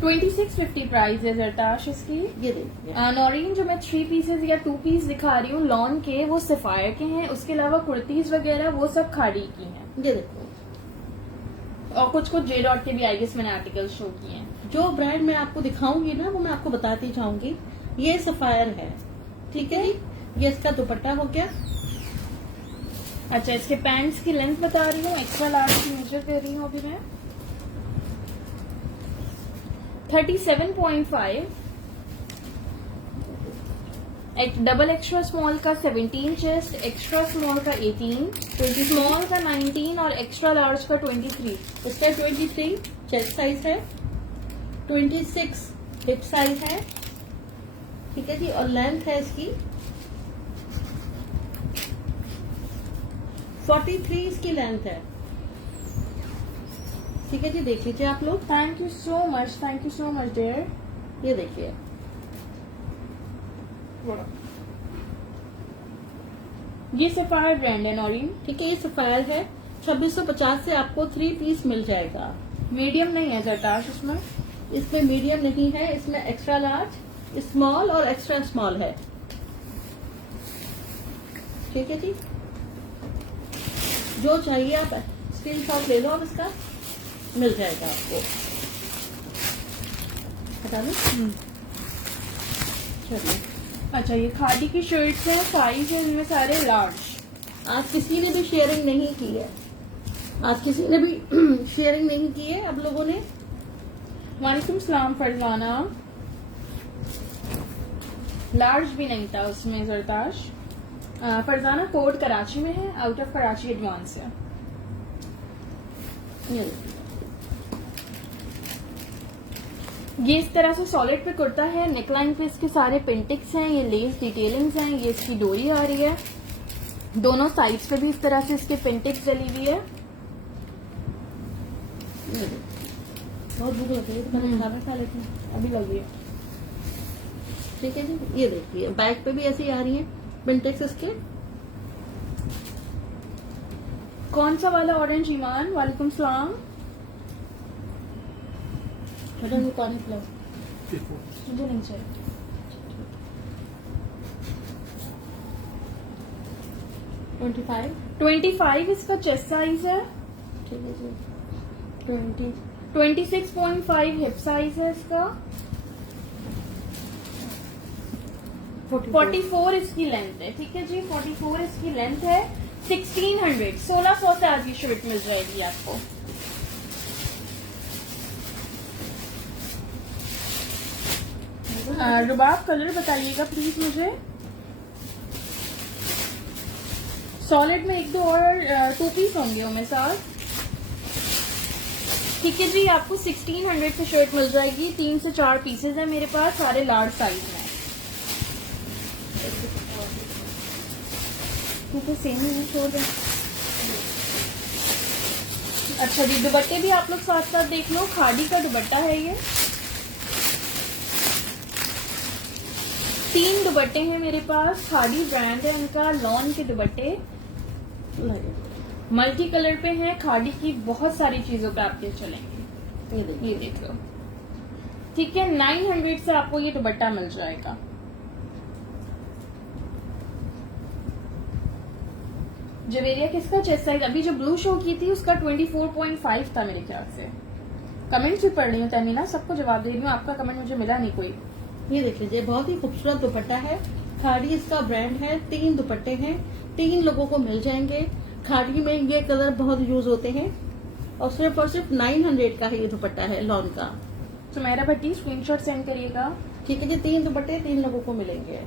2650 प्राइस है जरताश इसकी। ये देखिए। नौरीन जो मैं 3 पीसेज या 2 पीस दिखा रही हूँ लॉन के, वो सफायर के हैं। उसके अलावा कुर्तीज वगैरह वो सब खाड़ी की हैं। ये देखो। और कुछ जे डॉट के भी आई गेस मैंने आर्टिकल शो किए हैं। जो ब्रांड मैं आपको दिखाऊंगी ना वो मैं आपको बताती जाऊंगी। ये सफायर है। ठीक है जी। ये इसका दुपट्टा हो गया। अच्छा, इसके पैंट्स की लेंथ बता रही हूँ। एक्स्ट्रा लार्ज की मेजर कर रही हूँ अभी मैं। 37.5, एक डबल एक्स्ट्रा स्मॉल का 17 चेस्ट, एक्स्ट्रा स्मॉल का 18, स्मॉल का 19 और एक्स्ट्रा लार्ज का 23। इसका 23 चेस्ट साइज है, 26 हिप साइज है। ठीक है जी। और लेंथ है इसकी 43 इसकी लेंथ है। ठीक है जी, देख लीजिए आप लोग। Thank you so much dear. ये देखिए। ये सफायर ब्रांड है नौरीन। ठीक है, ये सफायर है। 2650 से आपको 3 पीस मिल जाएगा। मीडियम नहीं है जरताश इसमें। इसमें मीडियम नहीं है, इसमें एक्स्ट्रा लार्ज, स्मॉल और एक्स्ट्रा स्मॉल है। ठीक है जी। जो चाहिए आप स्क्रीनशॉट ले लो, अब इसका मिल जाएगा आपको। हटा दो। चलिए। अच्छा, ये खादी की शर्ट्स हैं, साइज है इनमें सारे लार्ज। आज किसी ने भी शेयरिंग नहीं की है। आज किसी ने भी शेयरिंग नहीं की है अब लोगों ने। वालेकुम सलाम फरजाना। लार्ज भी नहीं था उसमें जरताश। फरजाना कोड कराची में है, आउट ऑफ कराची एडवांस है। ये इस तरह से सॉलिड पे कुर्ता है। नेकलाइन पे इसके सारे पेंटिक्स हैं, ये लेस डिटेलिंग्स हैं, ये इसकी डोरी आ रही है। दोनों साइड्स पे भी इस तरह से इसके पेंटिक्स डली हुई है। बहुत भूख लग रही है तो मैंने खाना खा लेती हूँ। अभी लगी है। ठीक है जी, ये देखिए बैक पे भी ऐसी आ रही है पिंटेक्स इसके। कौन सा वाला ऑरेंज ईमान? वालेकुम सलाम। छोटा सा पानी पिलाओ। मुझे नहीं चाहिए। 25। 25 इसका चेस्ट साइज है। ठीक है जी। 20। 26.5 हिप साइज है इसका। 44। 44 इसकी लेंथ है। ठीक है जी, 44 इसकी लेंथ है। 1600 से आज की शर्ट मिल जाएगी आपको। रुबाब कलर बताइएगा प्लीज मुझे। सॉलिड में 1-2 और 2 पीस होंगे उनमें साथ। ठीक है जी, आपको 1600 से शर्ट मिल जाएगी। 3 से 4 पीसेज है मेरे पास, सारे लार्ज साइज में। तो सेम ही छोड़ दें। अच्छा जी, दुपट्टे भी आप लोग साथ साथ देख लो। खादी का दुपट्टा है ये। 3 दुपट्टे हैं मेरे पास। खादी ब्रांड है इनका। लॉन के दुपट्टे मल्टी कलर पे हैं। खादी की बहुत सारी चीजों पे आपके चलेंगे। ये देख लो। ठीक है, 900 से आपको ये दुपट्टा मिल जाएगा। जवेरिया किसका चेस्ट साइज? अभी जो ब्लू शो की थी उसका 24.5 था मेरे ख्याल से। कमेंट्स भी पढ़ रही हूँ तमीना, सबको जवाब दे रही हूँ। आपका कमेंट मुझे मिला नहीं कोई। ये देख लीजिए, बहुत ही खूबसूरत दुपट्टा है। खाड़ी इसका ब्रांड है। 3 दुपट्टे हैं, 3 लोगों को मिल जाएंगे। खाड़ी में ये कलर बहुत यूज होते हैं और सिर्फ 900 का है ये दुपट्टा है लॉन का। तो मेरा भट्टी स्क्रीनशॉट सेंड करिएगा। ठीक है जी, 3 दुपट्टे 3 लोगों को मिलेंगे।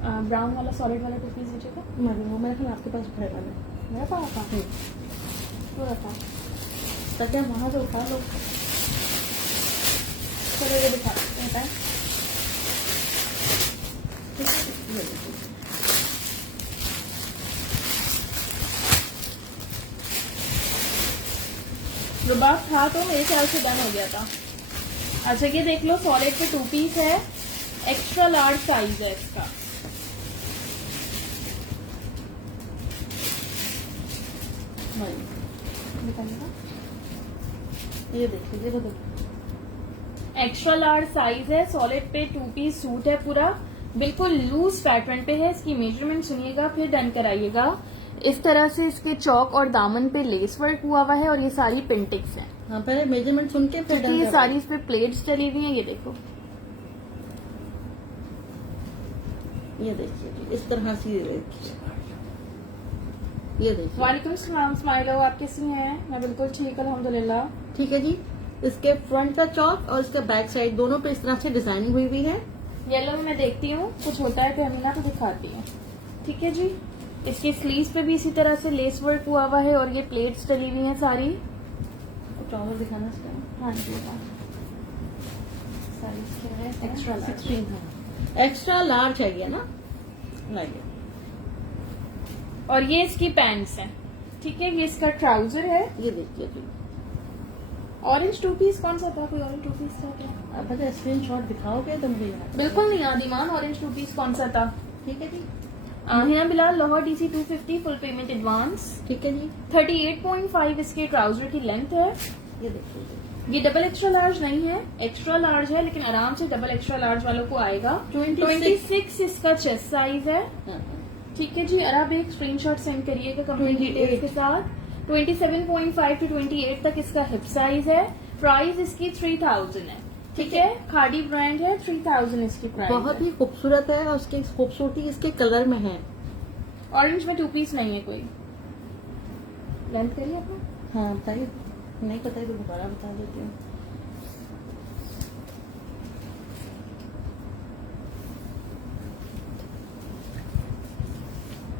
ब्राउन वाला सॉलिड वाला 2 पीस दीजिएगा। मेरे ख्याल आपके पास भरेगा नहीं। मेरा पास था थोड़ा था, ताकि आप वहां से उठा लो। चलो ये दिखा देते हैं। ठीक है, ये देखिए। रुबाब था तो मेरे ख्याल से डन हो गया था। अच्छा ये देख लो, सॉलिड पे 2 पीस है। एक्स्ट्रा लार्ज साइज है इसका। ये देख लीजिए, तो एक्स्ट्रा लार्ज साइज है। सॉलिड पे 2 पीस सूट है पूरा। बिल्कुल लूज पैटर्न पे है। इसकी मेजरमेंट सुनिएगा फिर डन कराइएगा। इस तरह से इसके चौक और दामन पे लेस वर्क हुआ हुआ है और ये सारी पिंटिक्स हैं। हाँ, पहले मेजरमेंट सुन के फिर ये सारी इस पे प्लेट्स डली हुई हैं। ये देखो, ये देखिए जी, इस तरह से ये देखिए। वालेकुम सलाम स्माइलो, आप कैसी हैं? मैं बिल्कुल ठीक अल्हम्दुलिल्लाह। ठीक है जी, इसके फ्रंट का चौक और इसके बैक साइड दोनों पे इस तरह से डिजाइनिंग हुई हुई है। येलो में मैं देखती हूँ, कुछ होता है तो अमीना को दिखाती हूँ। ठीक है जी, इसके स्लीव्स पे भी इसी तरह से लेस वर्क हुआ हुआ है और ये प्लेट्स डली हुई हैं सारी। ट्राउजर दिखाना इसका। हाँ जी, साइज क्या है? Extra large. 16 एक्स्ट्रा लार्ज है ये ना, लाइए। और ये इसकी पैंट्स हैं। ठीक है, ये इसका ट्राउजर है। ये देखिए जी, ऑरेंज 2 पीस कौन सा था? कोई ऑरेंज 2 पीस था क्या? अब बता स्क्रीनशॉट दिखाओगे तो मुझे याद। बिल्कुल नहीं याद ईमान, ऑरेंज 2 पीस कौन सा था? ठीक है जी, Hina Bilal, Lahore DC 250 full payment advance. ठीक है जी। 38.5 इसके ट्राउजर की लेंथ है। ये देखिए जी, ये डबल एक्स्ट्रा लार्ज नहीं है, एक्स्ट्रा लार्ज है, लेकिन आराम से डबल एक्स्ट्रा लार्ज वालों को आएगा। 26 इसका चेस्ट साइज है। हाँ, ठीक है जी, और आप एक स्क्रीनशॉट सेंड करिएगा कंप्लीट 28 डिटेल्स के साथ। 27.5 to 28 तक इसका हिप साइज है। प्राइस इसकी 3000 है। ठीक है, खादी ब्रांड है। 3000 इसकी प्राइस। बहुत ही खूबसूरत है और उसकी खूबसूरती इसके कलर में है। ऑरेंज में 2 पीस नहीं है कोई। लेंथ करिए आपने? हाँ बताइए, नहीं पता है तो दोबारा बता देती हूँ।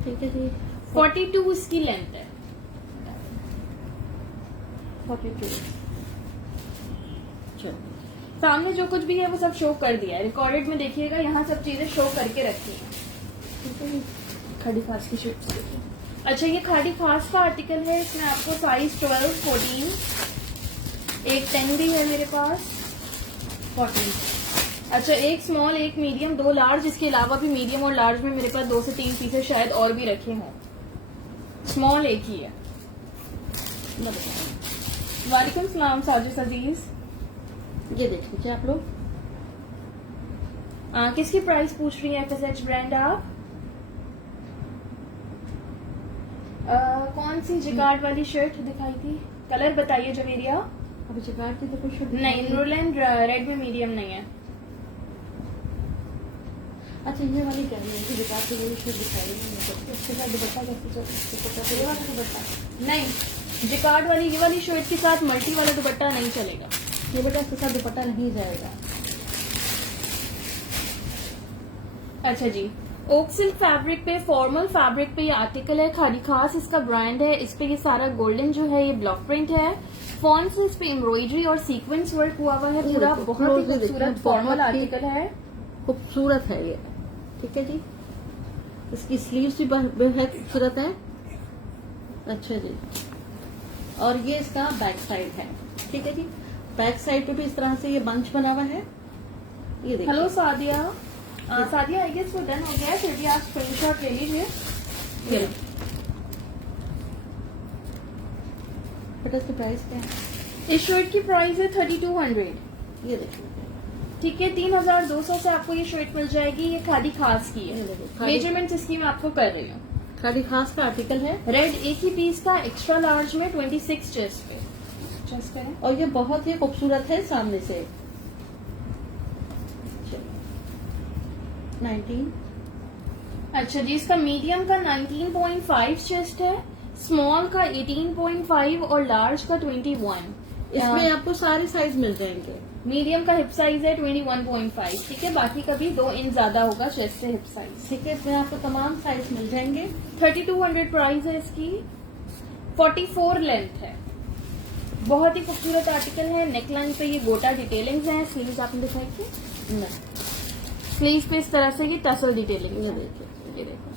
ठीक है जी, 42 इसकी लेंथ है। 42। चलो, सामने जो कुछ भी है वो सब शो कर दिया है। रिकॉर्डेड में देखिएगा, यहाँ सब चीजें शो करके रखी हैं। ठीक है जी। खादी खास की शिफ्ट देखिए। अच्छा, ये खादी खास का आर्टिकल है। इसमें आपको साइज 12, 14 एक 10 भी है मेरे पास। 14। अच्छा, एक स्मॉल, एक मीडियम, 2 लार्ज, इसके अलावा भी मीडियम और लार्ज में मेरे पास 2 से 3 पीसेस शायद और भी रखे हों। स्मॉल एक ही है। वालेकुम सलाम साजिद अजीज। ये देख लीजिए आप लोग। किसकी प्राइस पूछ रही है FSH ब्रांड आप? कौन सी जिकार्ड वाली शर्ट दिखाई थी? कलर बताइए जवेरिया। अभी जिगाड़ की तो कुछ नहीं, रोलैंड रेड में मीडियम नहीं है। अच्छा, ये वाली क्या है? जिगाड़ की वही शर्ट दिखाई है। उसके साथ दुपट्टा कैसे ये वाला दुपट्टा? नहीं, जिकार्ड वाली ये वाली शर्ट के साथ मल्टी वाला दुपट्टा नहीं चलेगा। ये बेटा इसके साथ दुपट्टा नहीं जाएगा। अच्छा जी, ओक सिल्क फैब्रिक पे, फॉर्मल फैब्रिक पे ये आर्टिकल है। खाली खास इसका ब्रांड है। इस पे ये सारा गोल्डन जो है ये ब्लॉक प्रिंट है। फॉन्ट से इस पे एम्ब्रॉयडरी और सीक्वेंस वर्क हुआ हुआ है पूरा। बहुत ही खूबसूरत फॉर्मल आर्टिकल है। खूबसूरत है ये। ठीक है जी। इसकी स्लीव्स भी बेहद खूबसूरत है। अच्छा जी। और ये इसका बैक साइड है। ठीक है जी। बैक साइड पे भी इस तरह से ये बंच बना हुआ है। ये देखिए। Hello Sadia. Sadia, I guess वो डन हो गया है, फिर भी आप स्क्रीनशॉट ले लीजिए। ये बेटा इसकी प्राइस क्या है? इस शर्ट की प्राइस है 3200। ये देखिए। ठीक है, 3200 से आपको ये शर्ट मिल जाएगी। ये खादी खास की है। मेजरमेंट इसकी मैं आपको कर रही हूँ। खादी खास का आर्टिकल है। रेड एक ही पीस का, एक्स्ट्रा लार्ज में 26 चेस्ट पे। चेस्ट करें। और ये बहुत ही खूबसूरत है सामने से। 19। अच्छा जी, इसका मीडियम का 19.5 चेस्ट है, स्मॉल का 18.5 और लार्ज का 21। इसमें आपको सारे साइज मिल जाएंगे। मीडियम का हिप साइज है 21.5। ठीक है, बाकी का भी 2 इंच ज्यादा होगा चेस्ट से हिप साइज। ठीक है, इसमें आपको तमाम साइज मिल जाएंगे। 3200 प्राइस है इसकी। 44 लेंथ है। बहुत ही खूबसूरत आर्टिकल है। नेकलाइन पे ये गोटा डिटेलिंग्स हैं। स्लीव्स आपने दिखाई थी? नहीं। स्लीव पे इस तरह से ये टसल डिटेलिंग ये है। देखिए। ये देखो।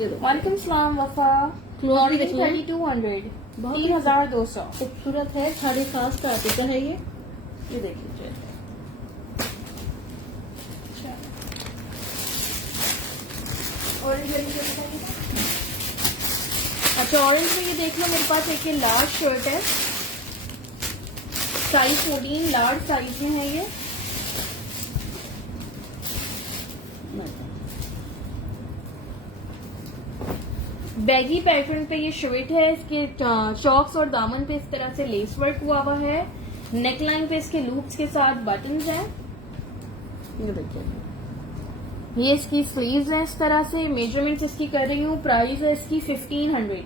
ये देखो। वालेकुम सलाम वफा। Closely देख लो। 3200। बहुत ही 3200। खूबसूरत है। खादी खास का आर्टिकल है ये देख लीजिए। ऑरेंज वाली शर्ट बताइए। अच्छा, ऑरेंज में ये देख लो, मेरे पास एक ये लार्ज शर्ट है। साइज 14 लार्ज साइज में है ये। बैगी पैटर्न पे ये शर्ट है। इसके चॉक्स और दामन पे इस तरह से लेस वर्क हुआ हुआ है। नेकलाइन पे इसके लूप्स के साथ बटन्स हैं। ये देखिए। ये इसकी स्लीव्स हैं इस तरह से। मेजरमेंट्स इसकी कर रही हूँ। प्राइस है इसकी 1500।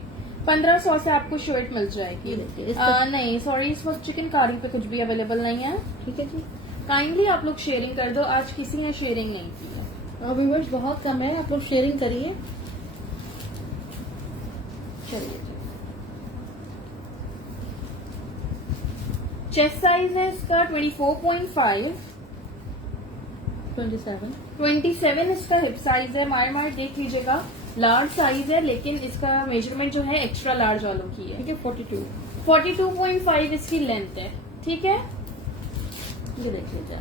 1500 से आपको शर्ट मिल जाएगी। ये देखिए। नहीं सॉरी, इस वक्त चिकनकारी पे कुछ भी अवेलेबल नहीं है। ठीक है जी। काइंडली आप लोग शेयरिंग कर दो। आज किसी ने शेयरिंग नहीं की है। और व्यूअर्स बहुत कम है, आप लोग शेयरिंग करिए। चलिए। चेस्ट साइज है इसका 24.5। 27 इसका हिप साइज है। मार देख लीजिएगा, लार्ज साइज है, लेकिन इसका मेजरमेंट जो है एक्स्ट्रा लार्ज वालों की है। ठीक है। 42.5 इसकी लेंथ है। ठीक है, ये देख लीजिए।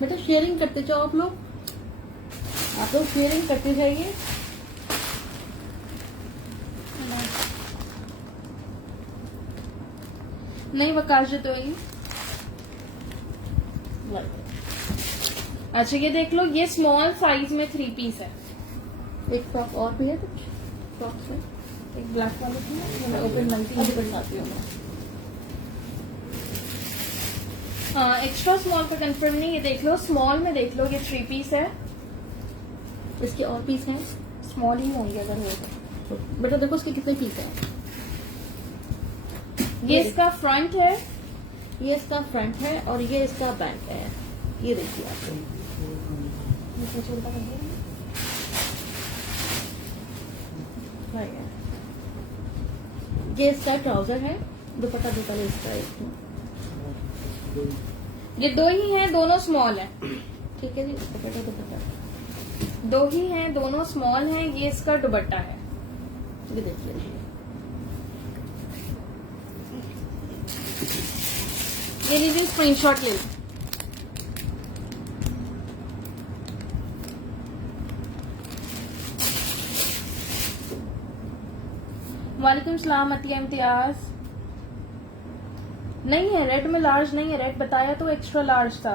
बेटा शेयरिंग करते जाओ आप लोग शेयरिंग करते जाइए। नहीं वकाश तो ही। अच्छा, ये देख लो, ये स्मॉल साइज में 3 पीस है। एक फ्रॉक और भी है कुछ फ्रॉक्स में। एक ब्लैक वाले की मैं ओपन मल्टी अभी बताती हूँ मैं। एक्स्ट्रा स्मॉल का कंफर्म नहीं। ये देख लो, स्मॉल में देख लो, ये 3 पीस है। इसके और पीस हैं। स्मॉल ही होंगे अगर हो तो। बेटा देखो इसके कितने पीस हैं। ये इसका फ्रंट है। ये इसका फ्रंट है और ये इसका बैक है। ये देखिए आप। ये इसका ट्राउजर है। दुपट्टा दुपट्टा इसका ये 2 ही हैं, दोनों स्मॉल है। ठीक है जी। दुपट्टा दो ही हैं, दोनों स्मॉल हैं। ये इसका दुपट्टा है। ये देख लीजिए, ये लीजिए, स्क्रीनशॉट ले लो। वालेकुम सलाम अतिया इम्तियाज। नहीं है रेड में, लार्ज नहीं है। रेड बताया तो एक्स्ट्रा लार्ज था।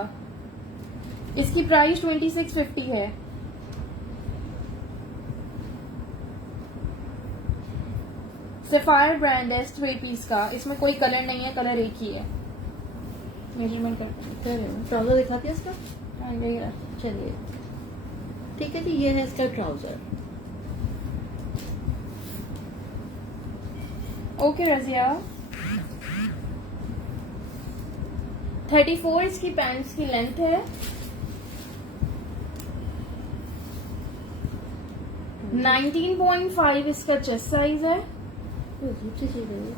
इसकी प्राइस 2650 है। सफायर ब्रांड है, 3 पीस का। इसमें कोई कलर नहीं है, कलर एक ही है। मेजरमेंट करते हैं। ट्राउजर दिखा दिया इसका। हाँ, यही रहा। चलिए ठीक है जी, ये है इसका ट्राउजर। ओके रजिया। 34 इसकी पैंट्स की लेंथ है। 19.5 इसका चेस्ट साइज है। अजीब सी चीज है ये।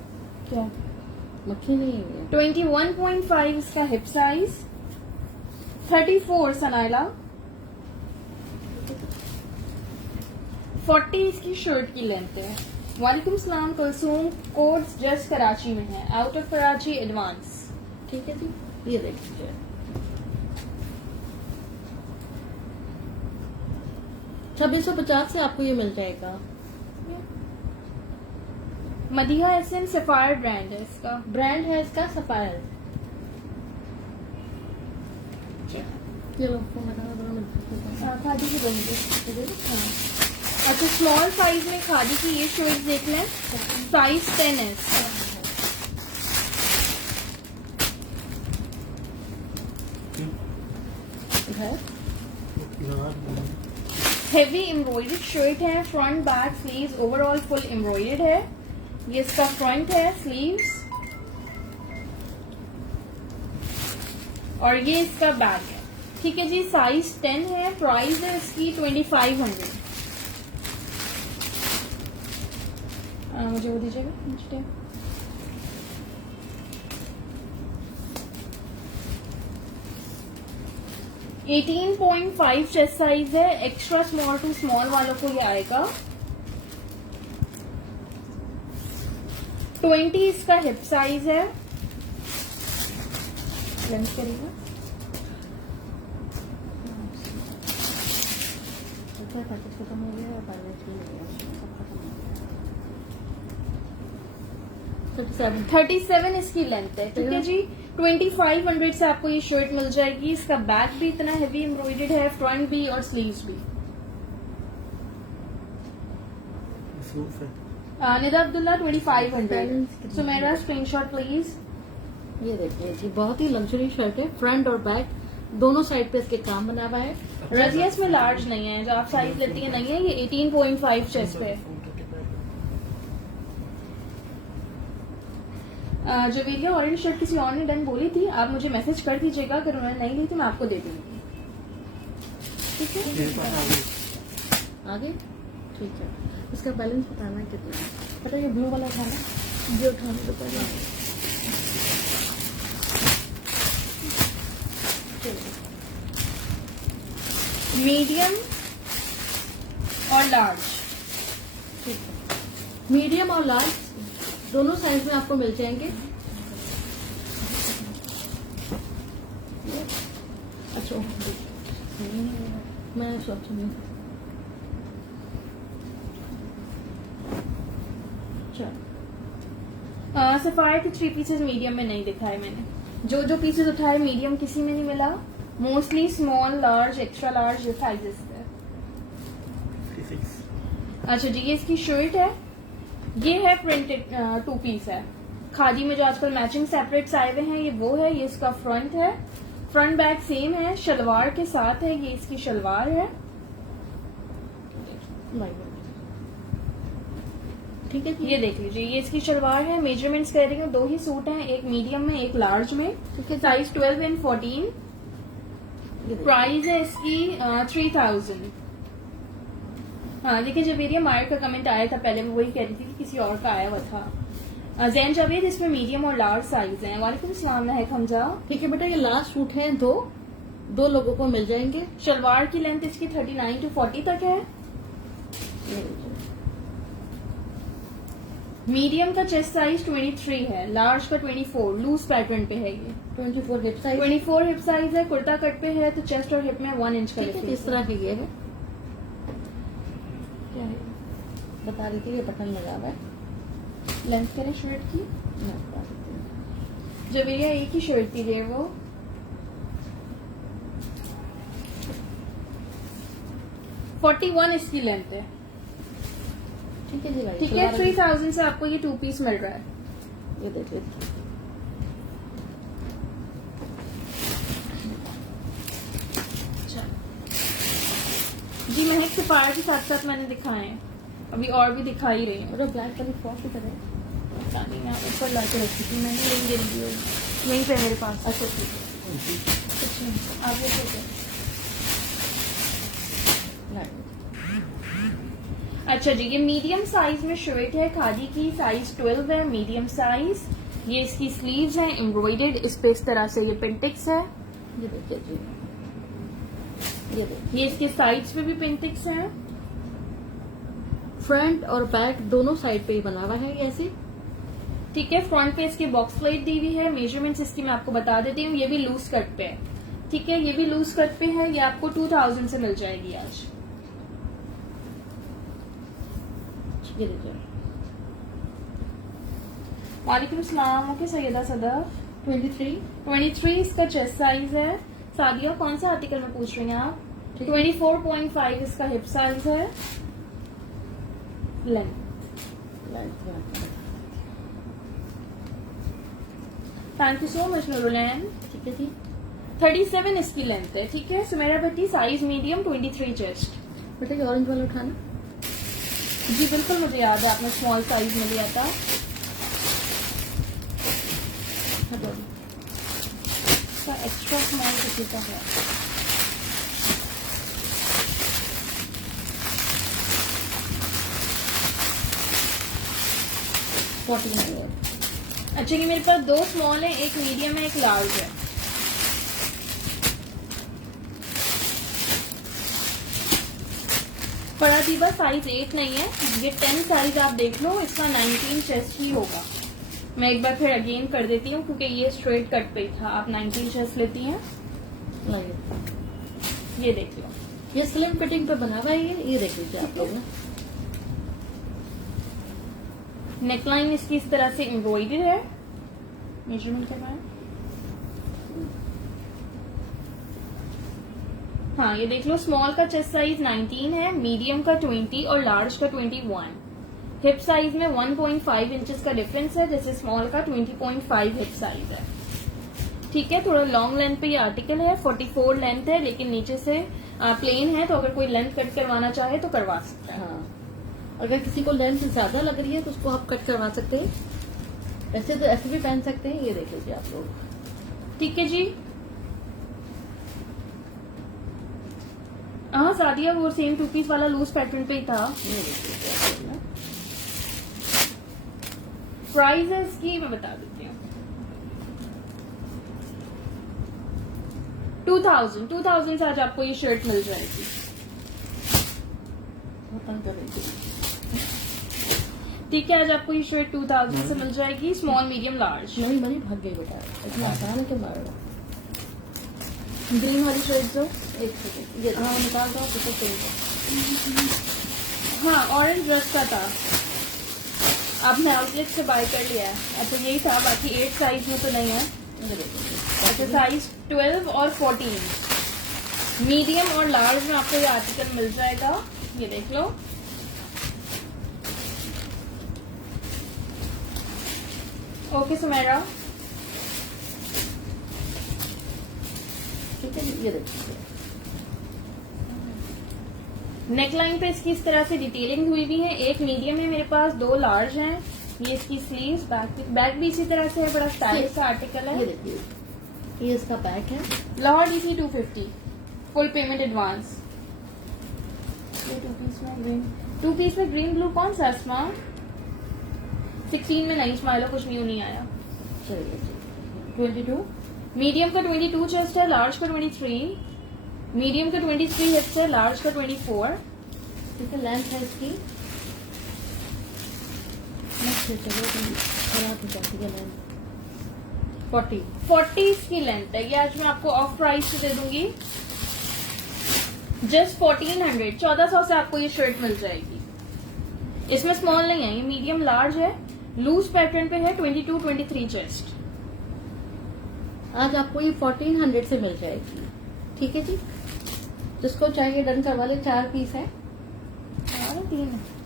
क्या? मक्खी नहीं है ये। 21.5 इसका हिप साइज। 34 सनाइला। 40 इसकी शर्ट की लेंथ है। वालेकुम सलाम कुलसूम। कोड्स जस्ट कराची में है, आउट ऑफ कराची एडवांस। ठीक है जी, ये देख लीजिए। $2650 से आपको ये मिल जाएगा। मदिहा एसएम सफायर ब्रांड है इसका। ब्रांड है इसका सफायर। ये लो, फोन लगाना दोनों मिलते हैं। खादी की बनी। हाँ, अच्छा स्मॉल साइज में खादी की ये शर्ट देख लें, साइज 10 है। हेवी एम्ब्रॉयडर्ड शर्ट है, front back sleeves overall full embroidered है। ये इसका फ्रंट है, स्लीव्स, और ये इसका बैक है। ठीक है जी, साइज 10 है। प्राइस है इसकी 2500। मुझे वो दीजिएगा नेक्स्ट टाइम। $18.5 चेस्ट साइज है। एक्स्ट्रा स्मॉल टू स्मॉल वालों को ये आएगा। 20 इसका हिप साइज है। लेंथ करेगा। खत्म हो गया या पहले से हो गया? 37 इसकी लेंथ है। ठीक है जी, 2500 से आपको ये शर्ट मिल जाएगी। इसका बैक भी इतना हेवी एम्ब्रॉयडर्ड है, फ्रंट भी और स्लीव्स भी। निदा अब्दुल्ला 2500। सो मेरा स्क्रीनशॉट प्लीज। ये देखिए जी, बहुत ही लग्जरी शर्ट है। फ्रंट और बैक दोनों साइड पे इसके काम बना हुआ है। रजियस में लार्ज नहीं है, जो आप साइज लेती है नहीं है। ये 18.5 चेस्ट पे है। जवेरिया ऑरेंज शर्ट किसी और ने डन बोली थी, आप मुझे मैसेज कर दीजिएगा। अगर उन्होंने नहीं ली तो मैं आपको दे दूंगी। ठीक है, आगे ठीक है। इसका बैलेंस बताना कितना है। पता है ये ब्लू वाला था ना, ये उठाने तो पहले मीडियम और लार्ज। ठीक है, मीडियम और लार्ज दोनों साइज में आपको मिल जाएंगे। अच्छा मैं सोच रही हूँ, सफायर के 3 पीसेस मीडियम में नहीं दिखाए मैंने। जो पीसेस उठाए मीडियम किसी में नहीं मिला। Mostly small, large, extra large जो साइजेस थे। अच्छा जी, ये इसकी शर्ट है। ये है प्रिंटेड 2 पीस है। खादी में जो आजकल मैचिंग सेपरेट्स आए हुए हैं, ये वो है। ये इसका फ्रंट है, फ्रंट बैक सेम है, शलवार के साथ है। ये इसकी शलवार है। ठीक है, ये देख लीजिए, ये इसकी शलवार है। मेजरमेंट्स कह रही हूँ, 2 ही सूट हैं, एक मीडियम में एक लार्ज में। ठीक है, साइज 12 एंड 14। प्राइस है इसकी 3000। हाँ देखिए, जवेरिया मार्क का कमेंट आया था पहले, मैं वही कह रही थी कि किसी और का आया हुआ था। जैन जावेद, इसमें मीडियम और लार्ज साइज है। वालेकुम सलाम महक हमजा। ठीक है बेटा, ये लास्ट सूट है 2। 2 लोगों को मिल जाएंगे। शलवार की लेंथ इसकी 39 to 40 तक है। ये देखिए, मीडियम का चेस्ट साइज 23 है, लार्ज का 24, लूज पैटर्न पे है ये। 24 हिप साइज। 24 हिप साइज है, कुर्ता कट पे है तो चेस्ट और हिप में 1 इंच का ठीक है, डिफरेंस इस तरह की ये है। क्या है? बता रही थी, ये बटन लगा हुआ है। लेंथ करें शर्ट की। मैं बता देती हूँ। जवेरिया एक ही शर्ट थी रे वो। फोर्टी 41 इसकी लेंथ है। ठीक है जी भाई, ठीक है, 3000 से आपको ये 2 पीस मिल रहा है। ये देख लीजिए। अच्छा जी, महक सफायर के साथ साथ मैंने दिखाए हैं, अभी और भी दिखा ही रही हूँ। और ब्लैक वाली फ्रॉक की तरह। पता नहीं, मैं ऊपर ला के रखी थी, मैंने यही दे दी होगी, यहीं पे मेरे पास। अच्छा ठीक है, अच्छा आप ये सोचो। लाइट। अच्छा जी, ये मीडियम साइज में शर्ट है, खादी की, साइज 12 है, मीडियम साइज। ये इसकी स्लीव्स हैं एम्ब्रॉयडर्ड, इस पे इस तरह से ये पिंटिक्स है। ये देखिए जी, ये देखिए, ये इसके साइड्स पे भी पिंटिक्स हैं। फ्रंट और बैक दोनों साइड पे ही बना हुआ है ये ऐसे। ठीक है, फ्रंट पे इसकी बॉक्स प्लेट दी हुई है। मेजरमेंट्स इसकी मैं आपको बता देती हूँ। ये भी लूज कट पे है। ठीक है, ये भी लूज कट पे है। ये आपको 2000 से मिल जाएगी आज। ये देखिए, वालेकुम सलाम। ओके सैयदा सदफ। 23 इसका चेस्ट साइज है। सादिया कौन सा आर्टिकल में पूछ रही हैं आप? 24.5 इसका हिप साइज है। Length thank you so much Noorulain. ठीक है जी। 37 इसकी लेंथ है। ठीक है, Sumera Bhatti size medium, 23 chest. बेटा ये ऑरेंज वाला उठाना। जी बिल्कुल, मुझे याद है आपने स्मॉल साइज में लिया था। इसका एक्स्ट्रा स्मॉल किसी का है। अच्छा, ये मेरे पास 2 स्मॉल है, एक मीडियम है, एक लार्ज है। फरादीबा साइज 8 नहीं है, ये 10 साइज आप देख लो, इसका 19 चेस्ट ही होगा। मैं एक बार फिर अगेन कर देती हूँ क्योंकि ये स्ट्रेट कट पे था। आप 19 चेस्ट लेती हैं, ये देख लो। ये स्लिम फिटिंग पे बना हुआ है ये देख लीजिए आप लोग। नेकलाइन इसकी इस तरह से एम्ब्रॉयडर्ड है। मेजरमेंट करवाएं। हाँ, ये देख लो, स्मॉल का चेस्ट साइज 19 है, मीडियम का 20 और लार्ज का 21। हिप साइज में 1.5 इंचेस का डिफरेंस है, जैसे स्मॉल का 20.5 हिप साइज है। ठीक है, थोड़ा लॉन्ग लेंथ पे ये आर्टिकल है। 44 लेंथ है, लेकिन नीचे से प्लेन है, तो अगर कोई लेंथ कट करवाना चाहे तो करवा सकता है। हाँ, अगर किसी को लेंथ ज्यादा लग रही है तो उसको आप कट करवा सकते हैं। ऐसे तो ऐसे भी पहन सकते हैं। ये देख लीजिए आप लोग। ठीक है जी। हाँ सादिया, वो सेम 2 पीस वाला लूज पैटर्न पे ही था। ये देखिए ना, प्राइस है इसकी मैं बता देती हूँ। 2000 से आज आपको ये शर्ट मिल जाएगी। बहुत तंग कर रही थी। ठीक है, आज आपको ये शर्ट 2000 से मिल जाएगी, स्मॉल मीडियम लार्ज। मेरी मनी भाग गई बेटा, इतना आसान है कि मार रहा। ग्रीन वाली शर्ट जो, एक सेकंड, ये हाँ निकाल दो तो सही है। हाँ ऑरेंज ड्रेस का था, आपने आउटलेट से बाय कर लिया है। अच्छा यही था, बाकी 8 साइज में तो नहीं है। अच्छा साइज 12 और 14 मीडियम और लार्ज में आपको ये आर्टिकल मिल जाएगा। ये देख लो। ओके सुमेरा, ठीक है जी, ये देखिए नेकलाइन पे इसकी इस तरह से डिटेलिंग हुई भी है। एक मीडियम है मेरे पास, 2 लार्ज हैं। ये इसकी स्लीव्स, बैक भी इसी तरह से है, बड़ा स्टाइलिश सा आर्टिकल ये है। देखिए, ये इसका बैक है। Lahore DC 250, full payment advance. ये 2 पीस में ग्रीन ब्लू कौन सा अस्मा? 16 में नहीं स्माइलो, कुछ न्यू नहीं आया। चलिए 22 मीडियम का 22 चेस्ट है, लार्ज का 23, मीडियम का 23 हिप्स है, लार्ज का 24। ठीक है, लेंथ है इसकी खराब हो जाती है लेंथ 40 इसकी लेंथ है। ये आज मैं आपको ऑफ प्राइस से दे दूंगी, जस्ट 1400, 1400 से आपको ये शर्ट मिल जाएगी। इसमें स्मॉल नहीं है, ये मीडियम लार्ज है, लूज पैटर्न पे है, 22 23 चेस्ट। आज आपको ये 1400 से मिल जाएगी। ठीक है जी, जिसको चाहिए डन करवा ले। 4 पीस है,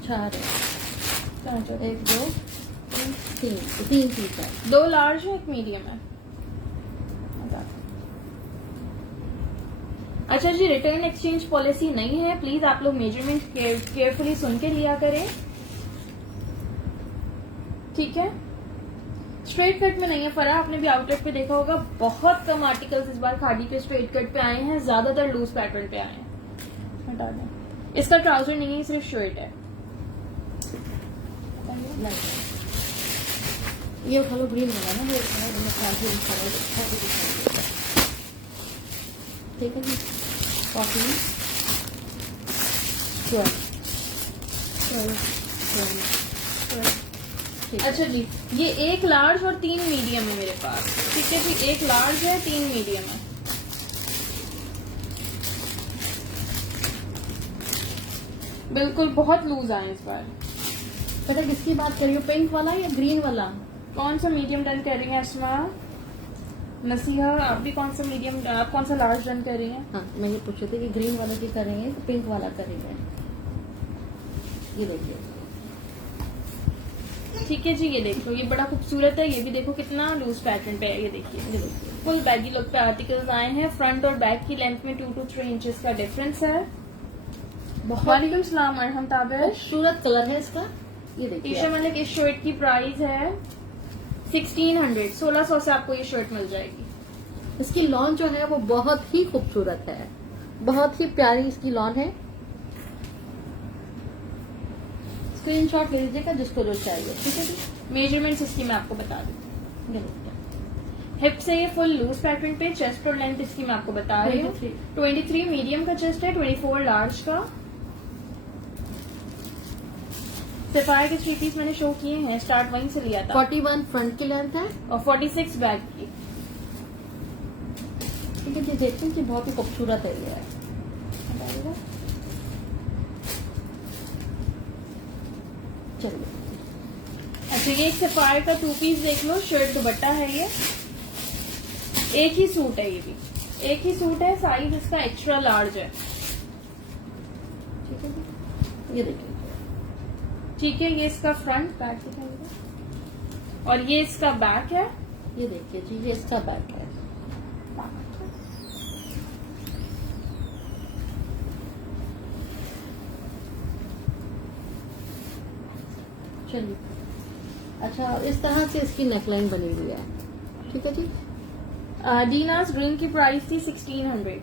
4 है, 1 2 3 पीस है, 2 लार्ज है, 1 मीडियम है। अच्छा जी, रिटर्न एक्सचेंज पॉलिसी नहीं है, प्लीज आप लोग मेजरमेंट केयरफुली सुन के लिया करें, ठीक है। स्ट्रेट कट में नहीं है फरा, आपने भी आउटलेट पे देखा होगा, बहुत कम आर्टिकल्स इस बार खादी के स्ट्रेट कट पे आए हैं, ज्यादातर लूज पैटर्न पे आए हैं। हटा दें, इसका ट्राउजर नहीं है, सिर्फ शर्ट है। ये कलर ग्रीन वाला ना, ठीक है जी। कॉफी 12। अच्छा जी, ये 1 लार्ज और 3 मीडियम है मेरे पास, ठीक है जी। 1 लार्ज है, 3 मीडियम है। बिल्कुल बहुत लूज आए इस बार। बेटा किसकी बात कर रही हो, पिंक वाला या ग्रीन वाला? कौन सा मीडियम डन कर रही हैं अस्मा? नसीहा, आप भी कौन सा मीडियम, आप कौन सा लार्ज डन कर रही हैं? हाँ, मैं ये पूछ रही थी कि ग्रीन वाला की कर रही है तो पिंक वाला कर रही है। ये देखिए, ठीक है जी, ये देखो, ये बड़ा खूबसूरत है, ये भी देखो कितना लूज पैटर्न पे है। ये देखिए, फुल बैगी लुक पे आर्टिकल्स आए हैं। फ्रंट और बैक की लेंथ में 2 to 3 इंचेस का डिफरेंस है। वालेकुम सलाम अरहम ताबिश। खूबसूरत कलर है इसका। ये देखिए, ईशा मलिक, इस शर्ट की प्राइस है 1600, 1600 से आपको ये शर्ट मिल जाएगी। इसकी लॉन जो है वो बहुत ही खूबसूरत है, बहुत ही प्यारी इसकी लॉन है। स्क्रीनशॉट ले लीजिएगा जिसको जो चाहिए, ठीक है जी। मेजरमेंट्स इसकी मैं आपको बता दूँ। हिप से ये फुल लूज पैटर्न पे, चेस्ट और लेंथ इसकी मैं आपको बता रही हूँ। 23 मीडियम का चेस्ट है, 24 लार्ज का। सफायर के 3 पीस मैंने शो किए हैं, स्टार्ट वहीं से लिया था। 41 फ्रंट की लेंथ है और 46 बैक की। ठीक है जी, देखते हैं कि बहुत ही खूबसूरत है ये। चलिए, अच्छा, ये एक सफायर का 2 पीस देख लो, शर्ट दुपट्टा है, ये एक ही सूट है, ये भी एक ही सूट है, साइज इसका एक्स्ट्रा लार्ज है, ठीक है जी। ये देखिए, ठीक है। ये इसका फ्रंट बैक दिखाइएगा, और ये इसका बैक है। ये देखिए जी, ये इसका बैक है। चलिए, अच्छा, इस तरह से इसकी नेकलाइन बनी हुई है, ठीक है जी। डीनास ग्रीन की प्राइस थी 1600।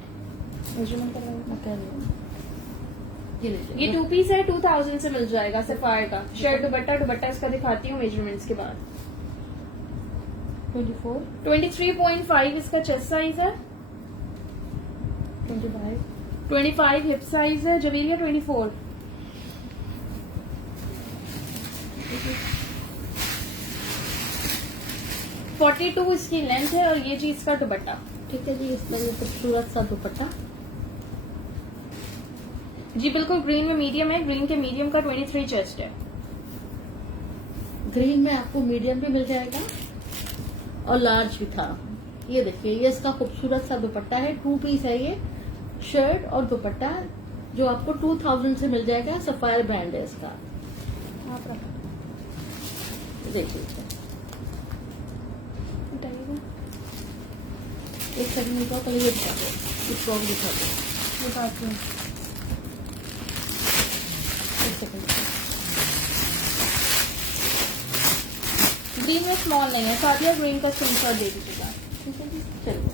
ये 2 पीस है, 2000 से मिल जाएगा सफायर का। शर्ट दुपट्टा इसका दिखाती हूँ मेजरमेंट्स के बाद। 23.5 इसका चेस्ट साइज है, 25 हिप साइज है, जवेरिया 24। फोर्टी 42 इसकी लेंथ है, और ये जी इसका दुपट्टा, ठीक है जी। इसका ये खूबसूरत सा दुपट्टा जी, बिल्कुल ग्रीन में मीडियम है। ग्रीन के मीडियम का 23 चेस्ट है। ग्रीन में आपको मीडियम भी मिल जाएगा और लार्ज भी था। ये देखिए, ये इसका खूबसूरत सा दुपट्टा है, 2 पीस है ये, शर्ट और दुपट्टा, जो आपको 2000 से मिल जाएगा। सफायर ब्रांड है इसका। देखिए, एक सेकंड का पहले ये दिखा दो, इसको दिखा दो, बताती हूँ। एक सेकंड। ग्रीन में स्मॉल नहीं है, सादिया ग्रीन का स्क्रीनशॉट दे दीजिएगा, ठीक है जी। चलिए,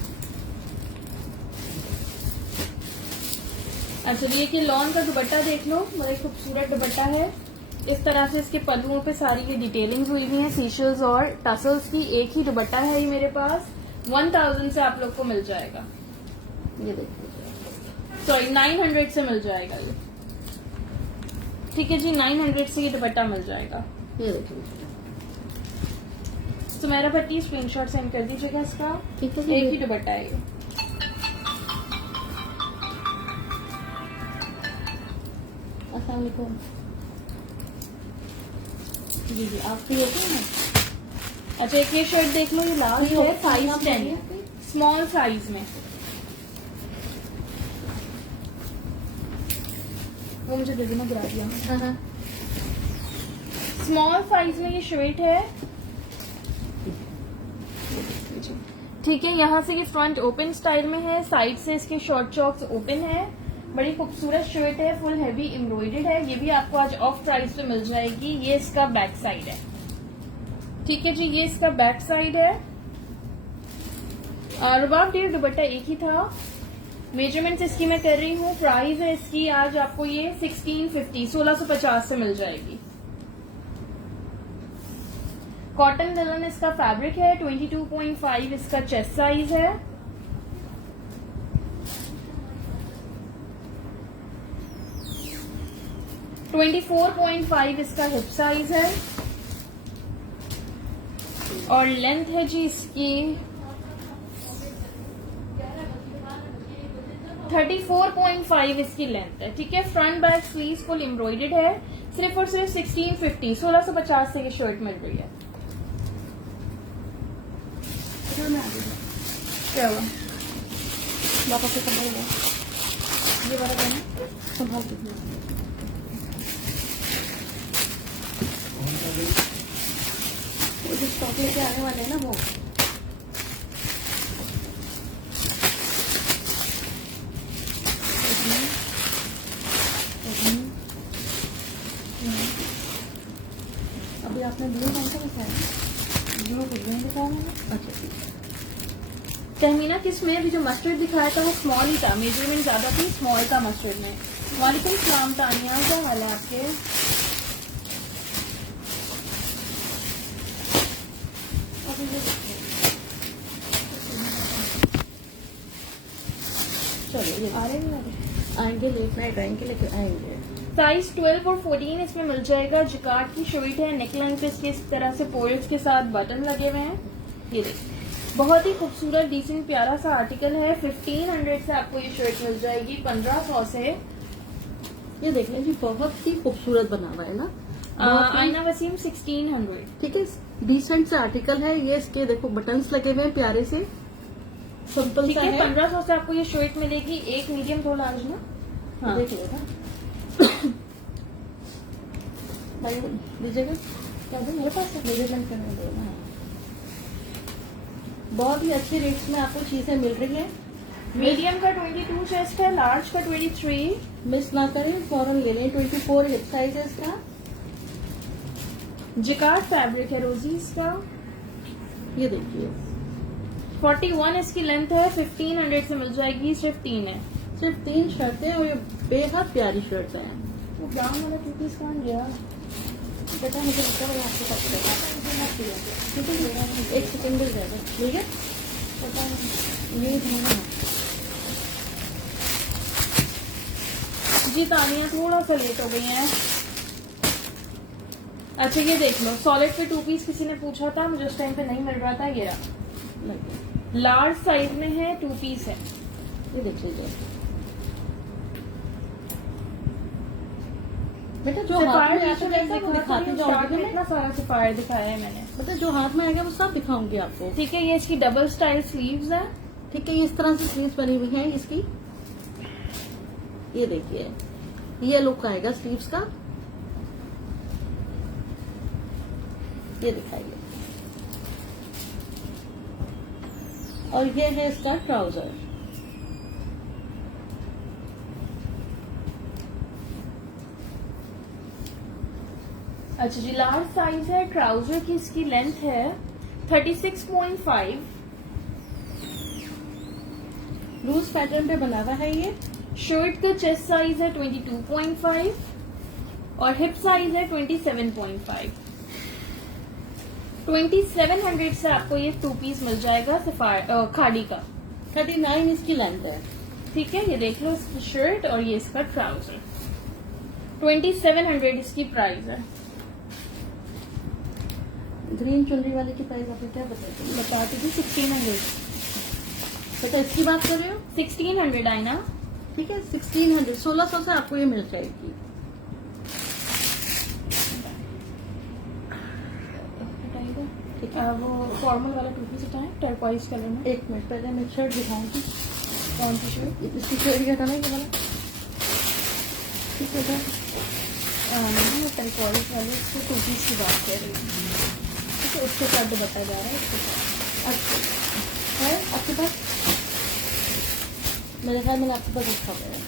अच्छा, ये कि लॉन का दुपट्टा देख लो, बड़ा खूबसूरत दुपट्टा है। इस तरह से इसके पल्लुओं पे सारी ये डिटेलिंग हुई हुई है, सीशल्स और टसल्स की। एक ही दुपट्टा है ये मेरे पास, 1000 से आप लोग को मिल जाएगा। ये देखिए, सॉरी 900 से मिल जाएगा ये। ठीक है जी, 900 से ये दुपट्टा मिल जाएगा। ये देखिए। तो मेरा पति स्क्रीनशॉट सेंड कर दीजिएगा इसका। ठीक है जी। एक ही दुपट्टा है ये। अस्सलाम वालेकुम। जी जी, आप फ्री होते हैं? अच्छा, एक ये शर्ट देख लो, ये लास्ट है साइज 10, स्मॉल साइज में। वो मुझे दे देना, गिरा दिया। हाँ हाँ। स्मॉल साइज में ये शर्ट है। ठीक है, यहाँ से ये फ्रंट ओपन स्टाइल में है, साइड से इसके शॉर्ट चॉक्स ओपन है। बड़ी खूबसूरत शर्ट है, फुल हैवी एम्ब्रॉयडर्ड है। ये भी आपको आज ऑफ प्राइस पे मिल जाएगी। ये इसका बैक साइड है। ठीक है जी, ये इसका बैक साइड है। रुबाब डेयर दुपट्टा एक ही था। मेजरमेंट्स इसकी मैं कर रही हूँ। प्राइस है इसकी आज आपको ये 1650 1650 से मिल जाएगी। कॉटन लिनन इसका फैब्रिक है। 22.5 इसका चेस्ट साइज है। है 24.5 इसका हिप साइज है। और लेंथ है जी इसकी 34.5 इसकी लेंथ है। ठीक है, front back sleeve full embroidered है। सिर्फ और सिर्फ 1650 1650 से ये शर्ट मिल रही है। क्या हुआ? वापस से संभाल लो। ये वाला कहना संभाल दीजिए। वो जो स्टॉक लेके आने वाले हैं ना, वो अभी आपने ब्लू कौन सा दिखाया? ब्लू कुछ नहीं दिखाया मैंने। अच्छा ठीक है। तहमीना किस में अभी जो मस्टर्ड दिखाया था वो स्मॉल ही था, मेजरमेंट ज्यादा थी, स्मॉल था मस्टर्ड में। वालेकुम सलाम तानिया, क्या हाल है आपके? चलो ये आ रहे हैं आएंगे, लेट नाइट आएंगे, लेकिन आएंगे। साइज 12 और 14 इसमें मिल जाएगा। जिकार्ड की शर्ट है, नेकलाइन पे इसके इस तरह से पोर्ट्स के साथ बटन लगे हुए हैं। ये देखिए, बहुत ही खूबसूरत डिसेंट प्यारा सा आर्टिकल है। 1500 से आपको ये शर्ट मिल जाएगी 1500 से। ये देख लीजिए, बहुत ही खूबसूरत बना हुआ है ना। आईना वसीम 1600। ठीक है, डिसेंट सा आर्टिकल है ये। इसके देखो बटन्स लगे हुए हैं प्यारे से, सिंपल ठीक सा है, है। 1500 से आपको ये शर्ट मिलेगी। एक मीडियम दो लार्ज ना। हाँ, देख लेगा भाई, दीजिएगा। क्या दो मेरे पास है। मेजरमेंट करने दो ना। बहुत ही अच्छे रेट्स में आपको चीजें मिल रही है। मीडियम का 22 चेस्ट है, लार्ज का 23। मिस ना करें, फौरन ले लें। 24 हिप साइज है इसका। जिकार्ड फैब्रिक है रोजी इसका। ये देखिए, 41 इसकी लेंथ है। 1500 से मिल जाएगी। सिर्फ 3 है। सिर्फ 3 शर्टें और ये बेहद प्यारी शर्ट्स हैं। वो ब्राउन वाला 2 पीस कौन गया? बेटा मुझे लगता है आपके पास ठीक है, एक सेकंड मिल जाएगा। ठीक है, पता नहीं। ये धोना जी तानिया थोड़ा सा लेट हो गई है। अच्छा ये देख लो, सॉलिड पे 2 पीस किसी ने पूछा था, मुझे उस टाइम पे नहीं मिल रहा था। ये लगे। लार्ज साइज में है, 2 पीस है। ये देख लीजिए बेटा, जो हाथ में आता है वो दिखाती जाऊंगी। इतना सारा सफायर दिखाया है मैंने। मतलब जो हाथ में आएगा वो सब दिखाऊंगी आपको। ठीक है, ये इसकी डबल स्टाइल स्लीव्स है। ठीक है, ये इस तरह से स्लीव्स बनी हुई हैं इसकी। ये देखिए, ये लुक आएगा स्लीव्स का। ये दिखाइए, और ये है इसका ट्राउजर। अच्छा जी, लार्ज साइज है। ट्राउजर की इसकी लेंथ है 36.5। लूज पैटर्न पे बना हुआ है ये। शर्ट का चेस्ट साइज है 22.5 और हिप साइज है 27.5। 2700 से आपको ये 2 पीस मिल जाएगा खाड़ी का। 39 इसकी लेंथ है। ठीक है, ये देख लो इसकी शर्ट और ये इसका ट्राउजर। 2700 इसकी प्राइस है। ग्रीन चुनरी वाले की प्राइस आपने क्या बताई? बताती थी 1600। तो इसकी बात कर रहे हो? 1600 आई ना। ठीक है, 1600 1600 से आपको ये मिल जाएगी। ठीक है, वो फॉर्मल वाला 2 पीस उठाएं टर्कोइज कलर में। एक मिनट पहले मैं शर्ट दिखाऊंगी। कौन सी शर्ट? इसकी शर्ट हटाना है वाला। ठीक है सर, मैं टर्कोइज वाले उसके 2 पीस की बात कर रही हूँ। ठीक है, उसके साथ दुपट्टा जा रहा है उसके साथ। अच्छा है आपके पास? मेरे ख्याल में आपके पास अच्छा है।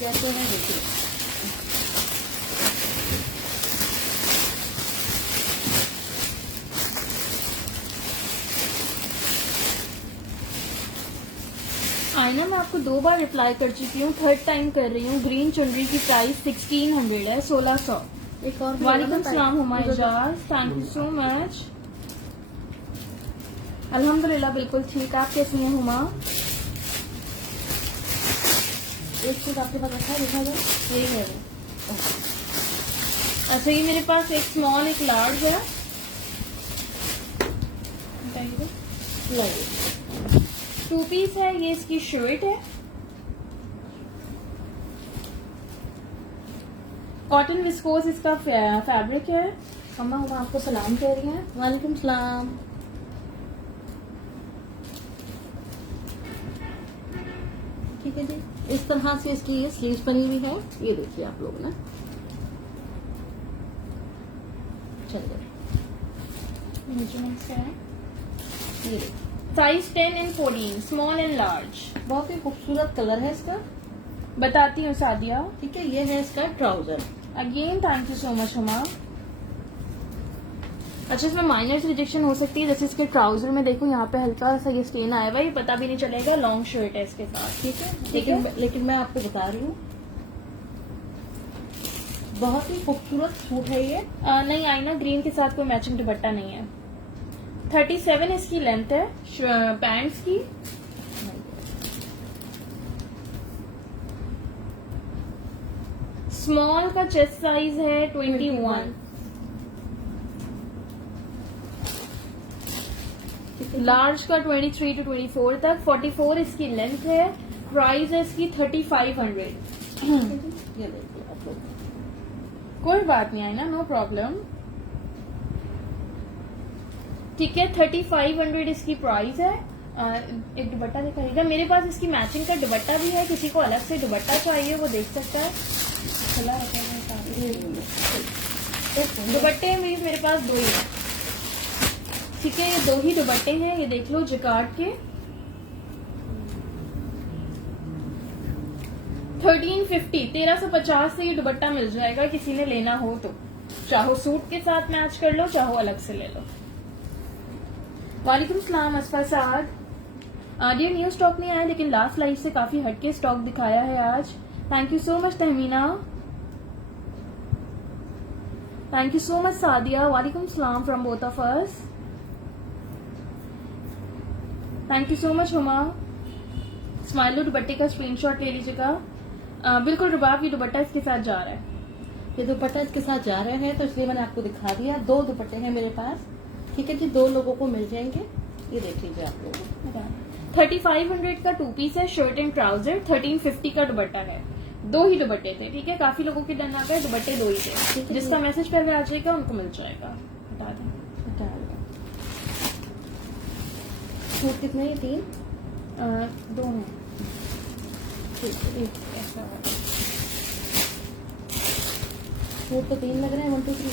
कैसे है देखिए, आईना मैं आपको 2 बार रिप्लाई कर चुकी हूँ, 3rd टाइम कर रही हूँ। ग्रीन चुनरी की प्राइस 1600 है, 1600। एक और वालेकुम सलाम हुमायजाज, थैंक यू सो मच। अल्हम्दुलिल्लाह बिल्कुल ठीक। आप कैसी हैं हुमा? एक चीज आपके पास अच्छा दिखा जाए, ये है वो। अच्छा, ये मेरे पास एक स्मॉल एक लार्ज है। लाइए 2 पीस है, ये इसकी शर्ट है। कॉटन विस्कोस इसका फैब्रिक है। अम्मा हम आपको सलाम कह रही हैं। वालेकुम सलाम। ठीक है जी, इस तरह से इसकी ये स्लीव्स बनी हुई है। ये देखिए आप लोग ना, चलिए मेजरमेंट्स है। ये देखिए, size 10 and 14, small and large. बहुत ही खूबसूरत कलर है इसका। बताती हूँ सादिया। ठीक है, ये है इसका trouser. Again thank you so much Huma. अच्छा, इसमें माइनर से रिजेक्शन हो सकती है, जैसे इसके ट्राउजर में देखो यहाँ पे हल्का सा ये स्टेन आया हुआ है, ये पता भी नहीं चलेगा। लॉन्ग शर्ट है इसके साथ। ठीक है, ठीक है? लेकिन मैं आपको बता रही हूँ, बहुत ही खूबसूरत सूट है ये। नहीं आईना, ग्रीन के साथ कोई मैचिंग दुपट्टा नहीं है। 37 इसकी लेंथ है पैंट्स की। स्मॉल का चेस्ट साइज है 21। लार्ज का 23 to 24 तक। 44 इसकी लेंथ है। प्राइस है इसकी 3500। ये देखिए आप लोग, कोई बात नहीं है ना, नो प्रॉब्लम। ठीक है, 3500 इसकी प्राइस है। एक दुपट्टा दिखाइएगा। मेरे पास इसकी मैचिंग का दुपट्टा भी है, किसी को अलग से दुपट्टा चाहिए वो देख सकता है। चला दुपट्टे मेरे पास 2 ही है। ठीक है, ये 2 ही दुपट्टे हैं। ये देख लो जिकार्ड के। 1350 1350 से ये दुपट्टा मिल जाएगा, किसी ने लेना हो तो। चाहो सूट के साथ मैच कर लो, चाहो अलग से ले लो। वालेकुम सलाम असफा साद। डियर न्यू स्टॉक नहीं आया, लेकिन लास्ट लाइफ से काफी हटके स्टॉक दिखाया है आज। Thank you so much Tahmina. Thank you so much Sadia. वालेकुम सलाम from both of us. Thank you so much Huma. स्माइलो दुपट्टे का स्क्रीनशॉट ले लीजिएगा। बिल्कुल रुबाब, ये दुपट्टा इसके साथ जा रहा है। ये दुपट्टा इसके साथ जा रहे हैं, तो इसलिए मैंने आपको दिखा दिया। 2 दुपट्टे हैं मेरे पास। ठीक है जी, 2 लोगों को मिल जाएंगे। ये देख लीजिए आप लोग। 3500 का 2 पीस है, शर्ट एंड ट्राउजर। 1350 का दुपट्टा है। 2 ही दुपट्टे थे। ठीक है, काफी लोगों के डन आ गए, दुपट्टे 2 ही थे। जिसका मैसेज पहले आ जाएगा उनको मिल जाएगा। हटा दें। सूट कितने हैं? 3 2 हैं। ठीक है, ऐसा सूट तो 3 लग रहे हैं। 1 2 3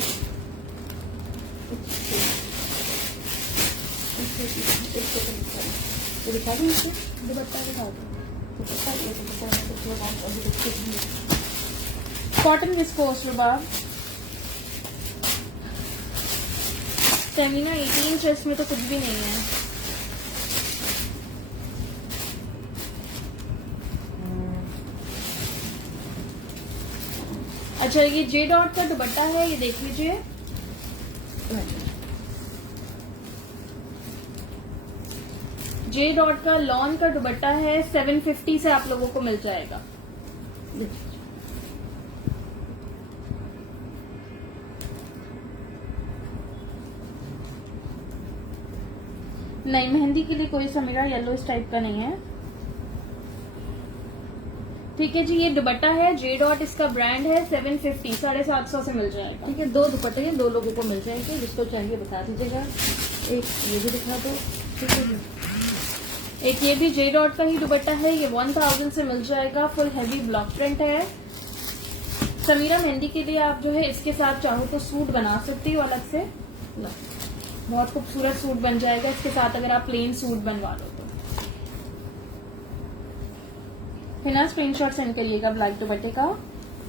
तो दिखा दूँ इससे दुपट्टा दिखा दो। दुपट्टा कॉटन विस्कोस रुबाब। सेमिना 18 चेस्ट में तो कुछ भी नहीं है। अच्छा, ये जे डॉट का दुपट्टा है, ये देख लीजिए। जे डॉट का लॉन का दुपट्टा है, 750 से आप लोगों को मिल जाएगा। नहीं, मेहंदी के लिए कोई समीरा येलो इस टाइप का नहीं है। ठीक है जी, ये दुपट्टा है, जे डॉट इसका ब्रांड है, 750 750 से मिल जाएगा। ठीक है, 2 दुपट्टे हैं, 2 लोगों को मिल जाएंगे। जिसको चाहिए बता दीजिएगा। एक ये भी दिखा दो। ठीक है जी, एक ये भी जे डॉट का ही दुपट्टा है, ये 1000 से मिल जाएगा। फुल हैवी ब्लॉक प्रिंट है। समीरा, मेहंदी के लिए आप जो है इसके साथ चाहो तो सूट बना सकती हो अलग से, बहुत खूबसूरत सूट बन जाएगा इसके साथ, अगर आप प्लेन सूट बनवा लो तो। फिर ना स्क्रीनशॉट सेंड करिएगा ब्लैक दुपट्टे का।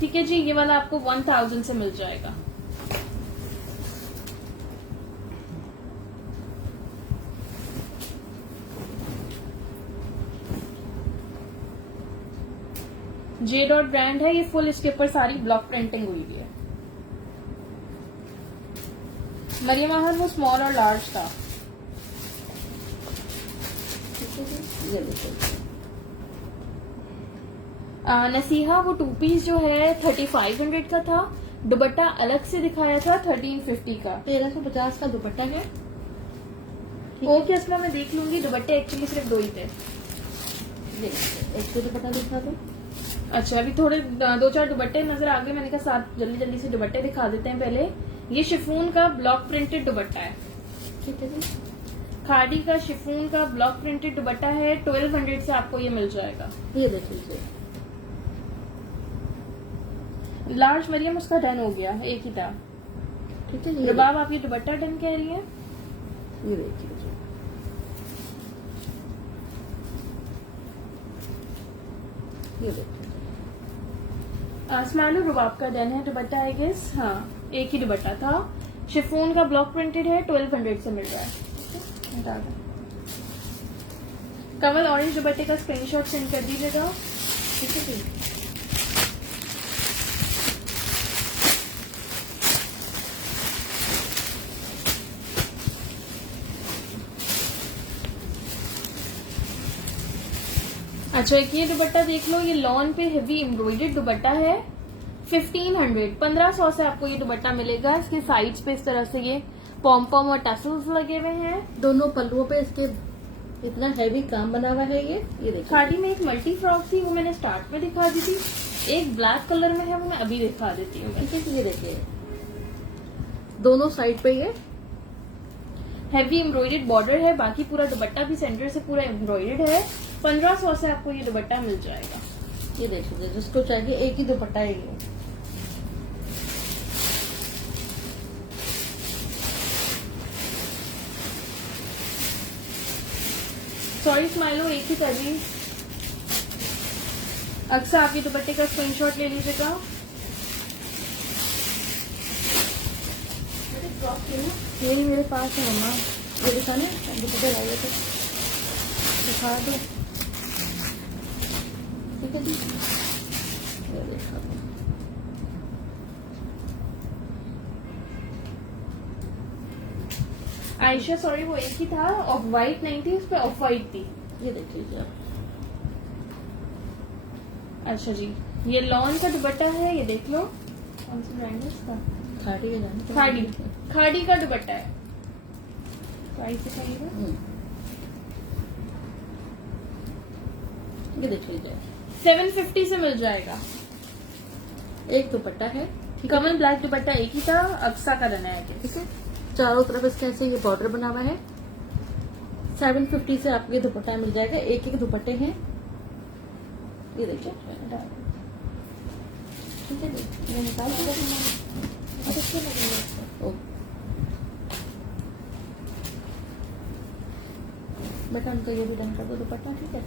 ठीक है जी, ये वाला आपको 1000 से मिल जाएगा। जे डॉट ब्रांड है, ये फुल इसके ऊपर सारी ब्लॉक प्रिंटिंग हुई है। मरियम आहर वो स्मॉल और लार्ज था। नसीहा वो 2 पीस जो है 3500 का था, दुपट्टा अलग से दिखाया था 1350 का। 1350 का दुपट्टा है। ओके अस्मा, मैं देख लूंगी। दुपट्टे एक्चुअली सिर्फ 2 ही थे। एक दुपट्टा दिखा दो। अच्छा, अभी थोड़े 2-4 दुपट्टे नजर आ गए, मैंने कहा साथ जल्दी जल्दी से दुपट्टे दिखा देते हैं पहले। ये शिफॉन का ब्लॉक प्रिंटेड दुपट्टा है। ठीक है जी, खादी का शिफॉन का ब्लॉक प्रिंटेड दुपट्टा है, 1200 से आपको ये मिल जाएगा। ये देख लीजिए। लार्ज मरियम उसका डन हो गया, एक ही था। ठीक है जी, रबाब आप ये दुपट्टा डन कह रही है। ये देख लीजिए। ये देख लीजिए। स्मैलो रुबाब का डन है दुपट्टा, आई गेस। हाँ, एक ही दुपट्टा था। शिफॉन का ब्लॉक प्रिंटेड है, 1200 से मिल रहा है। हटा दो। कमल ऑरेंज दुपट्टे का स्क्रीनशॉट सेंड कर दीजिएगा। ठीक है जी, अच्छा, एक ये दुपट्टा देख लो, ये लॉन पे हेवी एम्ब्रॉयडर्ड दुपट्टा है, 1500 से आपको ये दुपट्टा मिलेगा। इसके साइड्स पे इस तरह से ये पॉम पॉम और टसल्स लगे हुए हैं। दोनों पल्लुओं पे इसके इतना हैवी काम बना हुआ है। ये देखिए। खाड़ी में एक मल्टी फ्रॉक थी, वो मैंने स्टार्ट में दिखा दी थी। एक ब्लैक कलर में है, वो मैं अभी दिखा देती हूँ। ठीक है, ये देखिए, दोनों साइड पे ये हैवी एम्ब्रॉयडर्ड बॉर्डर है, बाकी पूरा दुपट्टा भी सेंटर से पूरा एम्ब्रॉयडर्ड है। 1500 से आपको ये दुपट्टा मिल जाएगा। ये देख लीजिए, जिसको चाहिए एक ही दुपट्टा है ये। सॉरी स्माइलो, एक ही था जी। अक्सर आप ये दुपट्टे का स्क्रीनशॉट ले लीजिएगा। यही मेरे पास है मम्मा, ये दिखाने दुपट्टे लाइए तो दिखा दो। ठीक है जी, ये दिखा दो। आयशा सॉरी, वो एक ही था, ऑफ वाइट नहीं थी, उस पर ऑफ वाइट थी। ये देख लीजिए आप। अच्छा जी, ये लॉन का दुपट्टा है, ये देख लो। कौन सा ब्रांड है इसका? खाड़ी है जाने खाड़ी, खाड़ी का दुपट्टा है। प्राइस दिखाइएगा। ये देख लीजिए, 750 से मिल जाएगा। एक दुपट्टा है। कमल ब्लैक दुपट्टा एक ही था, अक्सा का रहना है। ठीक है, चारों तरफ इसके ऐसे ये बॉर्डर बना हुआ है। 750 से आपको ये दुपट्टा मिल जाएगा। एक एक दुपट्टे हैं, ये देखिए। ठीक है जी, ये निकाल बेटा, उनका ये भी डन कर दो दुपट्टा। ठीक है,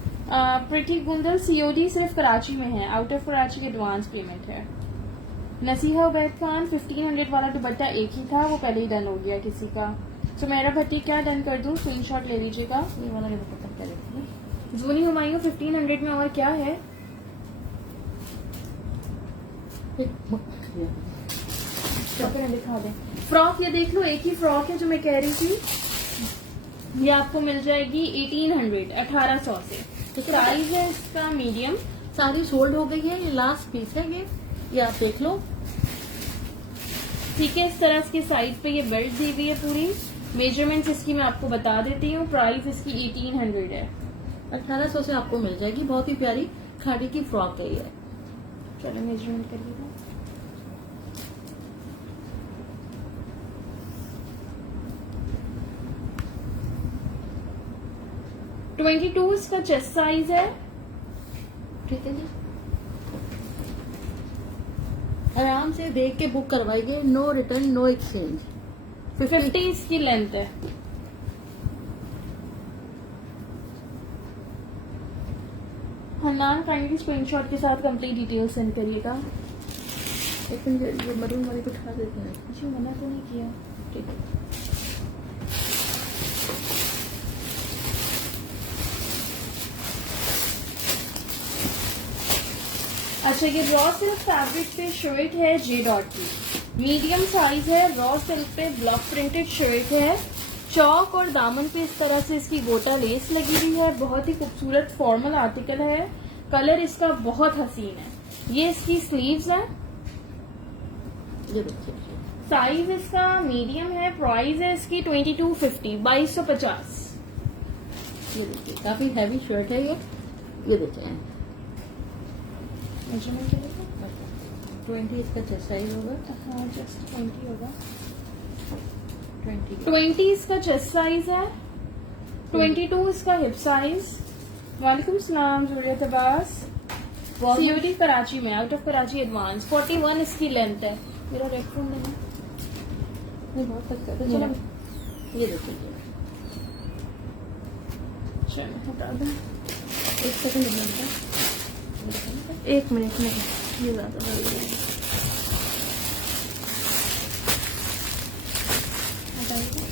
प्रिटी गुंदल सीओडी सिर्फ कराची में है, out of Karachi advance payment है। नसीहा उबैद खान 1500 वाला दुपट्टा एक ही था, वो पहले ही डन हो गया किसी का। सुमेरा भट्टी क्या डन कर दूं, स्क्रीनशॉट ले लीजिएगा। ये वाला ये दुपट्टा क्या देखिए। जूनी हुमायूं 1500 में और क्या है। कपड़े दिखा दें। फ्रॉक ये देख लो, एक ही फ्रॉक है जो मैं कह रही थी। ये आपको मिल जाएगी 1800, 1800 से। साइज है इसका मीडियम। सारी सोल्ड हो गई है, ये लास्ट पीस है ये आप देख लो। ठीक है, इस तरह इसके साइड पे ये बेल्ट दी हुई है पूरी। मेजरमेंट्स इसकी मैं आपको बता देती हूँ। प्राइस इसकी 1800 है। 1800 से आपको मिल जाएगी। बहुत ही प्यारी खाड़ी की फ्रॉक है ये। चलो मेजरमेंट करिएगा। ट्वेंटी 22 इसका चेस्ट साइज है। ठीक है जी, आराम से देख के बुक करवाइए। No return no exchange. 50 इसकी लेंथ है। हन्नान काइंडली स्क्रीनशॉट के साथ कंप्लीट डिटेल सेंड करिएगा। एक मिनट, ये मरून वाली बिठा देते हैं। जी मना तो नहीं किया। ठीक है, अच्छा, ये रॉ सिल्क फैब्रिक पे शर्ट है जे डॉट की, मीडियम साइज है। रॉ सिल्क पे ब्लॉक प्रिंटेड शर्ट है। चौक और दामन पे इस तरह से इसकी गोटा लेस लगी हुई है। बहुत ही खूबसूरत फॉर्मल आर्टिकल है। कलर इसका बहुत हसीन है। ये इसकी स्लीव्स है। ये देखिए, साइज इसका मीडियम है। प्राइस है इसकी 2250, 2250। ये देखिए, काफी हैवी शर्ट है ये देखिए। मेजरमेंट करिएगा। 20 इसका चेस्ट साइज होगा। हाँ, जस्ट 20 होगा। 20 इसका चेस्ट साइज है। 22 इसका हिप साइज। वालेकुम सलाम जुरियत अब्बास। सीओडी कराची में, आउट ऑफ कराची एडवांस। 41 इसकी लेंथ है। मेरा रेड फोन लेना नहीं, बहुत अच्छा है। चलो ये देखिए, चलो हटा दें। एक सेकंड मिलता है। एक मिनट में ये ज्यादा बड़ी है। हटाइए।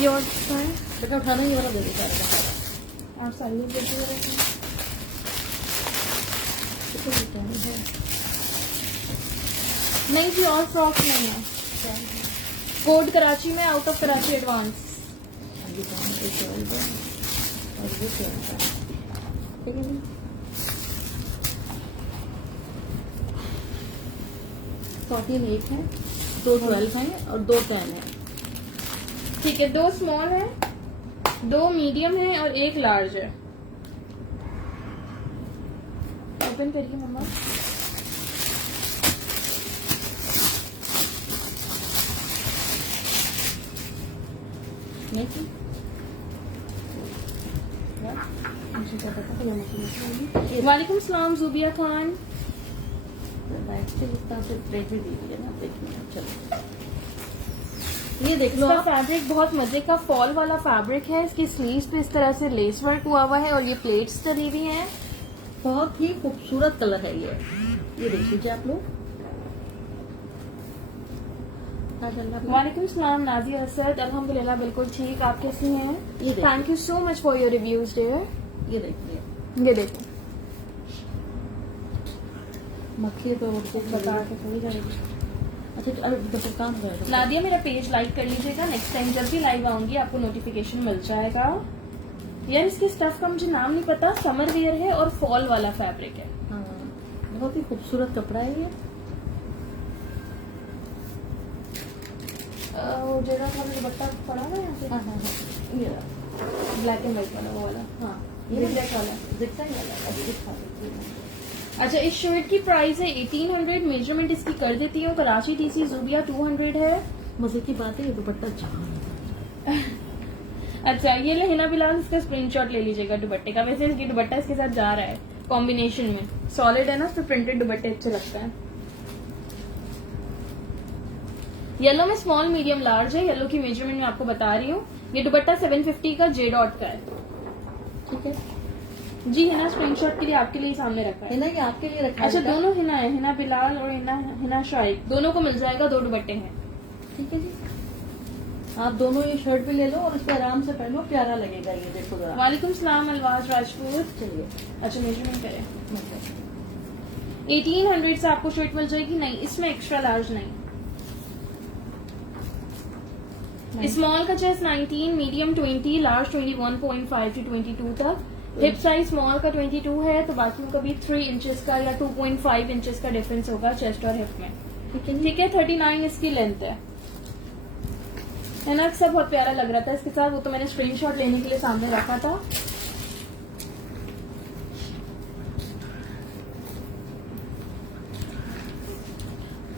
ये और क्या है? बेटा उठाना, ये वाला दे दे सारा। और सारी ये देते हुए रखें। नहीं जी, और फ्रॉक नहीं है। कोड कराची में, आउट ऑफ कराची एडवांस। ठीक है जी, 14 8 है, 2 12 है और 2 10 है। ठीक है, 2 स्मॉल है, 2 मीडियम है और 1 लार्ज है। ओपन करिए मम्मा। नहीं वालेकुम सलाम जुबिया खान। ये देख लो इसका आप, फैब्रिक बहुत मजे का फॉल वाला फैब्रिक है। इसकी स्लीव्स पे इस तरह से लेस वर्क हुआ हुआ है और ये प्लेट्स डली हुई हैं। बहुत ही खूबसूरत कलर है ये देख लीजिए आप लोग। वालेकुम सलाम नाजिया असद। अल्हम्दुलिल्लाह बिल्कुल ठीक। आप कैसी हैं? ये देखिए। Thank you so much for your reviews dear. ये देखिए, ये देखो, मक्खी पे उड़ के बता के थोड़ी जाएगी। अच्छा, तो काम करेगा। नादिया मेरा पेज लाइक कर लीजिएगा। नेक्स्ट टाइम जब भी लाइव आऊंगी आपको नोटिफिकेशन मिल जाएगा। यार इसके स्टफ का मुझे नाम नहीं पता। समर वेयर है और फॉल वाला फैब्रिक है। हाँ, बहुत ही खूबसूरत कपड़ा है ये। वो जगह का दुपट्टा पड़ा हुआ है यहाँ पे। हाँ हाँ हाँ, ये ब्लैक एंड व्हाइट वाला, वो वाला। हाँ, ये ब्लैक वाला। दिखता ही वाला है, दिखा देती हूँ। अच्छा, इस शर्ट की प्राइस है 1800। मेजरमेंट इसकी कर देती हूँ। कराची डीसी जुबिया 200 है। मजे की बात है, ये दुपट्टा जहाँ अच्छा, ये लहना बिलाल, इसका स्क्रीनशॉट ले लीजिएगा दुपट्टे का। वैसे इसकी दुपट्टा इसके साथ जा रहा है कॉम्बिनेशन में। सॉलिड है ना, उस पर प्रिंटेड दुपट्टे अच्छे लगता है। येलो में स्मॉल मीडियम लार्ज है। येलो की मेजरमेंट मैं आपको बता रही हूँ। ये दुपट्टा 750 का जे डॉट का है। ठीक है जी, हिना स्क्रीनशॉट के लिए आपके लिए सामने रखा है। हिना, ये आपके लिए रखा अच्छा, है बेटा। दोनों हिना है, हिना बिलाल और हिना शाइक, दोनों को मिल जाएगा। 2 दुपट्टे हैं। ठीक है जी, आप दोनों ये शर्ट भी ले लो और इस पे आराम से पहनो, प्यारा लगेगा ये। देखो जरा। वालेकुम सलाम अलवाज राजपूत। चलिए, अच्छा, मेजरमेंट करें। 1800 से आपको शर्ट मिल जाएगी। नहीं, इसमें एक्स्ट्रा लार्ज नहीं। स्मॉल का चेस्ट 19, मीडियम 20, लार्ज 21.5 to 22 तक। हिप साइज स्मॉल का 22 है, तो बाकी का भी 3 इंचेस का या 2.5 इंचेस का डिफरेंस होगा चेस्ट और हिप में। ठीक है, 39 इसकी लेंथ है ना। सब बहुत प्यारा लग रहा था इसके साथ, वो तो मैंने स्क्रीनशॉट लेने के लिए सामने रखा था।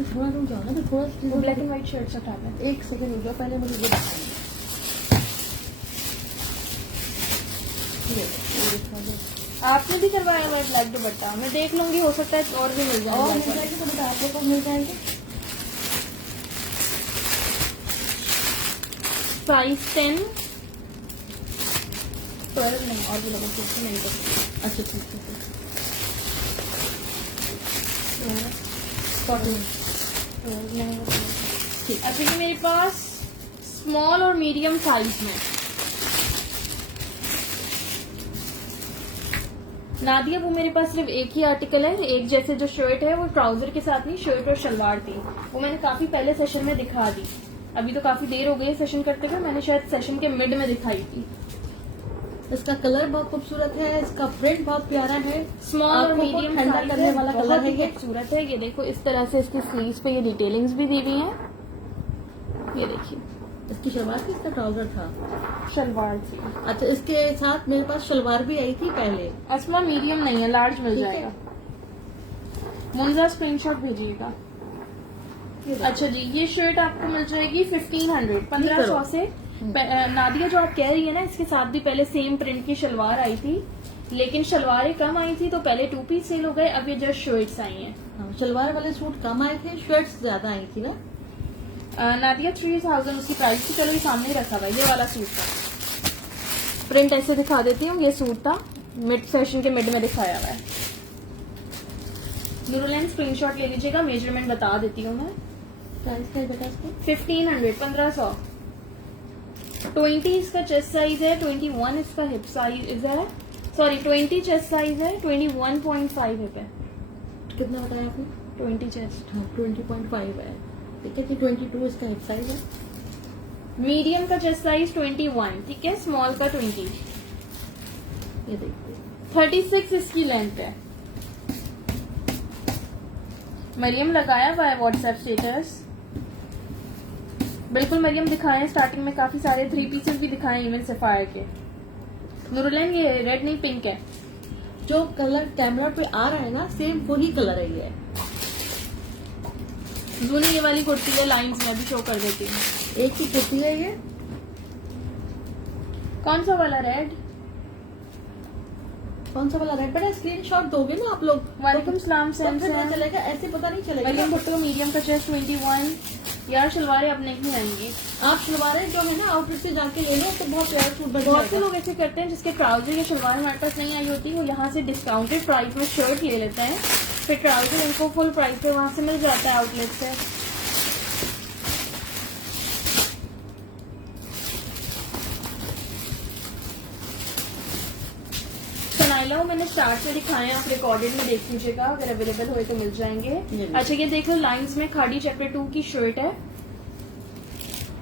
थोड़ा रुक जाओ ना, तो थोड़ा ब्लैक एंड व्हाइट शर्ट हटा लें। एक सेकंड रुक जाओ, पहले मुझे ये दिखाएंगे। आपने भी करवाया हुआ है ब्लैक दुपट्टा? मैं देख लूंगी, हो सकता है और भी मिल जाए। और मिल जाएगी तो बेटा आप लोग को मिल जाएंगे। साइज 10, 12 नहीं, और भी लोगों को नहीं कर। अच्छा ठीक है, ठीक। अब ये मेरे पास स्मॉल और मीडियम साइज में नादिया, वो मेरे पास सिर्फ एक ही आर्टिकल है। एक जैसे जो शर्ट है वो ट्राउजर के साथ नहीं, शर्ट और शलवार थी, वो मैंने काफी पहले सेशन में दिखा दी। अभी तो काफी देर हो गई है सेशन करते हुए, मैंने शायद सेशन के मिड में दिखाई थी। इसका कलर बहुत खूबसूरत है, इसका प्रिंट बहुत प्यारा है। स्मॉल और मीडियम ठंडा करने वाला कलर है ये। खूबसूरत है। ये देखो, इस तरह से इसकी स्लीव्स पे ये डिटेलिंग्स भी दी हुई है। ये देखिए, इसकी शलवार थी, इसका ट्राउजर था, शलवार थी। अच्छा, इसके साथ मेरे पास शलवार भी आई थी पहले। अस्मा मीडियम नहीं है, लार्ज मिल जाएगा। मुंजा स्क्रीनशॉट भेजिएगा। अच्छा जी, ये शर्ट आपको मिल जाएगी 1500, 1500 से। नादिया, जो आप कह रही है ना, इसके साथ भी पहले सेम प्रिंट की शलवार आई थी, लेकिन शलवारें कम आई थी तो पहले 2 पीस सेल हो गए, अब ये जस्ट शर्ट्स आई हैं। शलवार वाले सूट कम आए थे, शर्ट्स ज्यादा आई थी ना। नादिया 3000 उसकी प्राइस थी। चलो ये सामने ही रखा हुआ है, ये वाला सूट था। प्रिंट ऐसे दिखा देती हूँ, ये सूट था, मिड सेशन के मिड में दिखाया हुआ है। नूरुलैन स्क्रीनशॉट ले लीजिएगा, मेजरमेंट बता देती हूँ मैं। प्राइस क्या है बेटा इसका? 1500, 1500। 20 इसका चेस्ट साइज है, 21 इसका हिप साइज है, सॉरी 20 चेस्ट साइज है, 21.5 हिप है। कितना बताया आपने? 20 चेस्ट। हाँ, 20.5 है। ठीक है, 22 इसका हिप साइज है। मीडियम का चेस्ट साइज 21, ठीक है, स्मॉल का 20। ये देखिए, 36 इसकी लेंथ है। मरियम लगाया हुआ है व्हाट्सएप स्टेटस। बिल्कुल मरियम दिखाएं, स्टार्टिंग में काफी सारे 3 पीसेस भी दिखाएं इवन सफायर के। नूरुलैन, ये रेड नहीं पिंक है। जो कलर कैमरा पे आ रहा है ना, सेम वही कलर है ये। जूनी ये वाली कुर्ती है, लाइंस में भी शो कर देती हूँ। एक ही कुर्ती है ये। कौन सा वाला रेड? कौन सा वाला रेड? बेटा स्क्रीनशॉट दोगे ना आप लोग? वालेकुम सलाम। तो पता चलेगा, ऐसे पता नहीं चलेगा। मरियम भुट्टो, मीडियम का चेस्ट 21। यार शलवारें अब नहीं आएंगी। आप शलवारें जो है ना आउटलेट से जाके ले लो, तो बहुत प्यारा सूट बन बहुत से जाएगा। लोग ऐसे करते हैं जिसके ट्राउजर या शलवार हमारे पास नहीं आई होती, वो यहाँ से डिस्काउंटेड प्राइस में शर्ट ले लेते हैं, फिर ट्राउजर उनको फुल प्राइस पे वहां से मिल जाता है आउटलेट से। सनाइला मैंने स्टार्ट से दिखाए, आप रिकॉर्डेड में देख लीजिएगा, अगर अवेलेबल हुए तो मिल जाएंगे। अच्छा, ये देख लो, लाइंस में खाड़ी चैप्टर 2 की शर्ट है,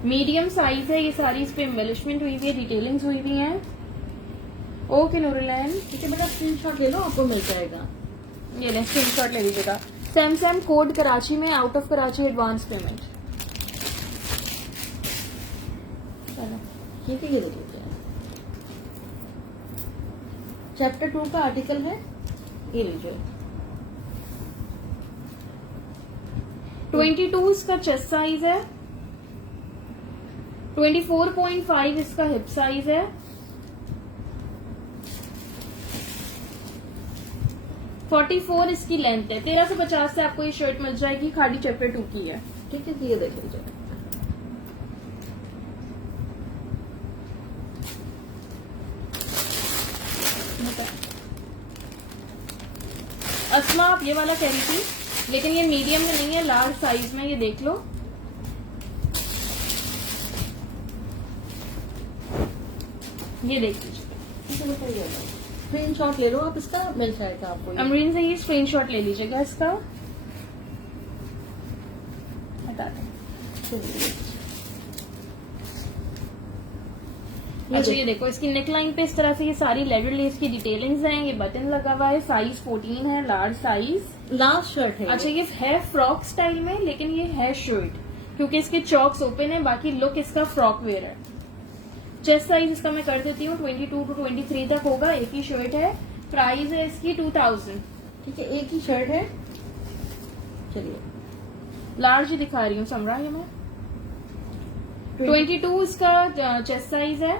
मीडियम साइज है। ये सारी इस पे एम्बेलिशमेंट हुई हुई है, डिटेलिंग्स हुई हुई है। ओके नूरुलैन, ठीक है बेटा, स्क्रीनशॉट ले लो, आपको मिल जाएगा। ये ले, स्क्रीनशॉट ले लीजिएगा। सैमसंग कोड कराची में, out of Karachi advance payment. चलो ठीक है, ये देखिए चैप्टर 2 का आर्टिकल है, ये लीजिए। 22 इसका चेस्ट साइज है, 24.5 इसका हिप साइज है, 44 इसकी लेंथ है। 1350 से आपको ये शर्ट मिल जाएगी, खाड़ी चैप्टर 2 की है। ठीक है, ये देख लीजिए। अस्मा, आप ये वाला कह रही थी, लेकिन ये मीडियम में नहीं है, लार्ज साइज में, ये देख लो। ये देख लीजिए। स्क्रीनशॉट ले लो आप, इसका मिल जाएगा आपको ये। अमरीन से ये स्क्रीनशॉट ले लीजिएगा इसका। हटा दें। अच्छा ये देखो, इसकी नेक लाइन पे इस तरह से ये सारी लेडर लेस की डिटेलिंग्स हैं। ये बटन लगा हुआ है, साइज 14 है, लार्ज साइज। लास्ट शर्ट है। अच्छा ये है फ्रॉक स्टाइल में, लेकिन ये है शर्ट क्योंकि इसके चॉक्स ओपन है, बाकी लुक इसका फ्रॉक वेयर है। चेस्ट साइज इसका मैं कर देती हूँ, 22 to 23 तक होगा। एक ही शर्ट है, प्राइस है इसकी 2000। ठीक है, एक ही शर्ट है। चलिए लार्ज ही दिखा रही हूँ समरा, ये मैं 22 इसका चेस्ट साइज है।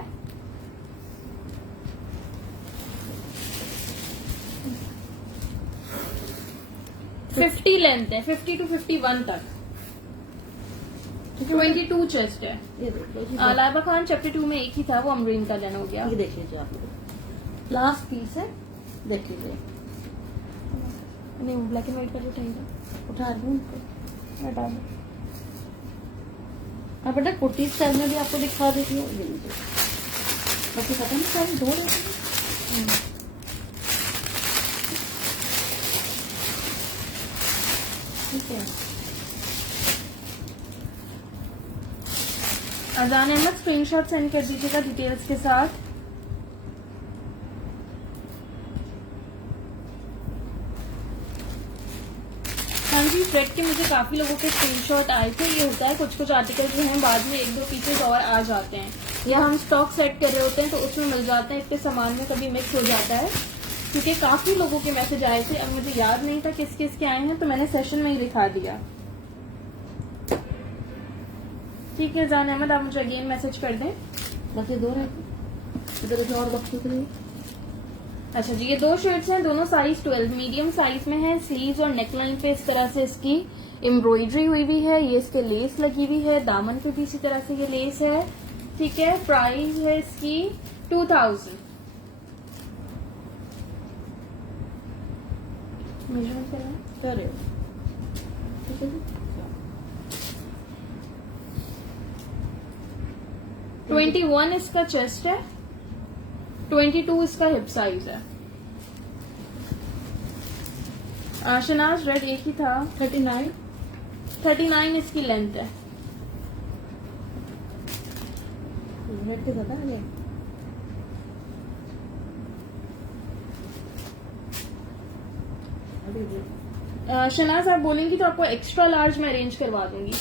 फिफ्टी लेंथ है, 50 to 51 तक। 22 चेस्ट है। ये देखिए, लाइबा खान चैप्टर 2 में एक ही था, वो अमरीन का डन हो गया। ये देख लीजिए आप लोग, लास्ट पीस है, देख लीजिए। नहीं ब्लैक एंड व्हाइट का जो उठाइएगा, उठा दूँ हटा दो। आप बेटा कुर्ती स्टाइल में भी आपको दिखा देती हूँ। ये लीजिए, बाकी पता नहीं सारी धो रहे हैं। ठीक है, अजान अहमद स्क्रीनशॉट सेंड कर दीजिएगा डिटेल्स के साथ। हाँ जी, थ्रेड के मुझे काफी लोगों के स्क्रीनशॉट आए थे। ये होता है कुछ आर्टिकल जो हैं बाद में 1-2 पीसेस और आ जाते हैं, या हम स्टॉक सेट कर रहे होते हैं तो उसमें मिल जाते हैं, इतने सामान में कभी मिक्स हो जाता है। क्योंकि काफी लोगों के मैसेज आए थे, अब मुझे याद नहीं था किस किस के आए हैं, तो मैंने सेशन में ही दिखा दिया। ठीक है जान अहमद, आप मुझे अगेन मैसेज कर दें। बाकी दो रहे इधर और बच्चों के लिए। अच्छा जी, ये 2 शर्ट्स हैं, दोनों साइज 12 मीडियम साइज में है। स्लीव्स और नेकलाइन पे इस तरह से इसकी एम्ब्रॉयडरी हुई भी है, ये इसके लेस लगी हुई है, दामन पे भी इसी तरह से ये लेस है। ठीक है, प्राइस है इसकी 2000। मेजरमेंट कर रहे हो, ठीक है जी। 21 इसका चेस्ट है, 22 इसका हिप साइज है। शनाज रेड एक ही था, 39 इसकी लेंथ है। रेड के ज्यादा है। शनाज आप बोलेंगी तो आपको एक्स्ट्रा लार्ज मैं अरेंज करवा दूंगी।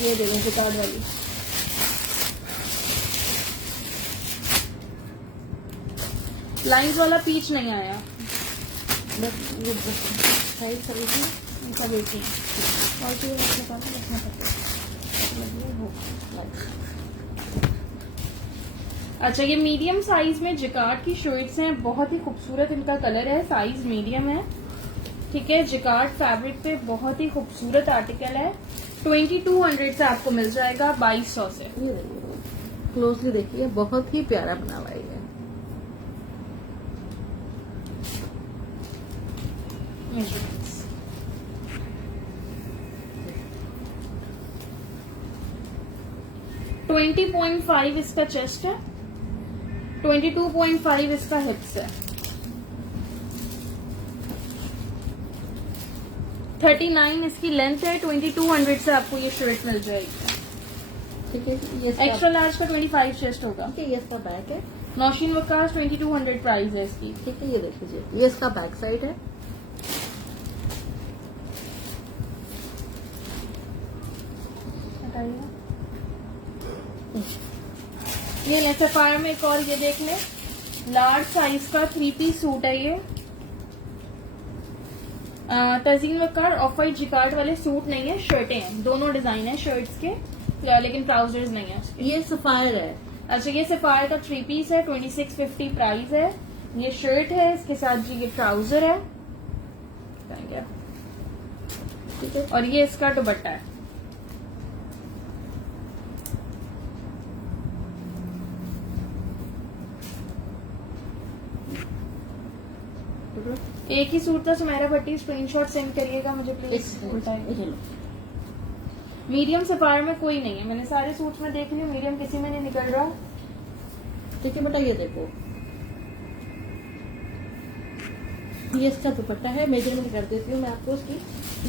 ये दे दो जिकार्ड वाली। लाइंस वाला पीच नहीं आया, बस ये साइज सभी की इनका बेटी और तो रखना पड़ता। अच्छा ये मीडियम साइज में जिकार्ड की शर्ट्स हैं, बहुत ही खूबसूरत इनका कलर है, साइज मीडियम है। ठीक है, जिकार्ड फैब्रिक पे बहुत ही खूबसूरत आर्टिकल है। 2200 से आपको मिल जाएगा 2200 से। ये देखिए, क्लोजली देखिए, बहुत ही प्यारा बना हुआ है ये। मेजरमेंट्स 20.5 इसका चेस्ट है, 22.5 इसका हिप्स है, 39 इसकी लेंथ है। 2200 से आपको ये शर्ट मिल जाएगी। ठीक है, ये एक्स्ट्रा लार्ज का 25 चेस्ट होगा। ठीक है, ये इसका बैक है। नौशीन वकास 2200 प्राइस है इसकी। ठीक है, ये देख लीजिए, ये इसका बैक साइड है। ये ले सफायर में एक और ये देख ले, लार्ज साइज का 3 पीस सूट है ये। तजीन वकार ऑफ वाइट जिकार्ड वाले सूट नहीं है, शर्टें हैं, दोनों डिजाइन है शर्ट्स के, लेकिन ट्राउजर्स नहीं है उसके। ये सफायर है। अच्छा ये सफायर का 3 पीस है, 2650 प्राइस है। ये शर्ट है, इसके साथ जी ये ट्राउजर है, ठीक है, और ये इसका दुपट्टा है। एक ही सूट था सुमेरा भट्टी, स्क्रीनशॉट सेंड करिएगा मुझे प्लीज। मीडियम सफायर में कोई नहीं है, मैंने सारे सूट्स में देख लिया, मीडियम किसी में नहीं निकल रहा। ठीक है बेटा, ये देखो ये इसका दुपट्टा है, मेजरमेंट कर देती हूँ मैं आपको उसकी।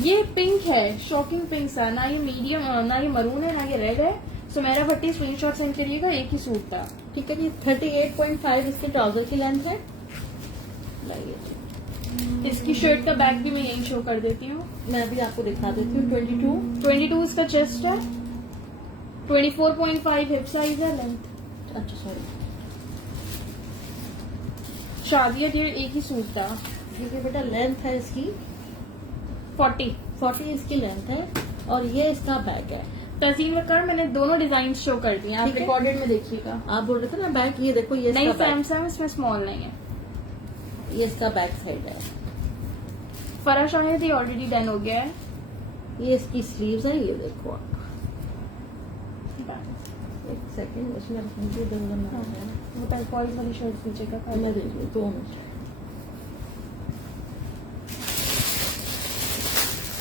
ये पिंक है, शॉकिंग पिंक सा, ना ये मीडियम, ना ये मरून है, ना ये रेड है। सुमेरा भट्टी स्क्रीनशॉट सेंड करिएगा, एक ही सूट था। ठीक है जी। 38.5 इसके ट्राउजर की लेंथ है। लाइए जी। इसकी शर्ट का बैक भी मैं यही शो कर देती हूँ। मैं अभी आपको दिखा देती हूँ। 22 इसका चेस्ट है, 24.5 हिप साइज है, लेंथ। अच्छा सॉरी, शादिया डेढ़ एक ही सूट था। देखिए बेटा लेंथ है इसकी 40 इसकी लेंथ है, और ये इसका बैक है। तहसीन वकार मैंने दोनों डिजाइन शो कर दिए, आप ठीक है। रिकॉर्डेड में देखिएगा। आप बोल रहे थे ना बैक, ये देखो ये नहीं इसका बैक, सैमसंग इसमें स्मॉल नहीं है। ये इसका बैक साइड है। फरा शाहिद ये ऑलरेडी डन हो गया है। ये इसकी स्लीव्स है, ये देखो आप। एक सेकंड, इसमें मुझे देखना है। वो टाइपॉइड वाली शर्ट पीछे का मैं देख लूँ 2 मिनट।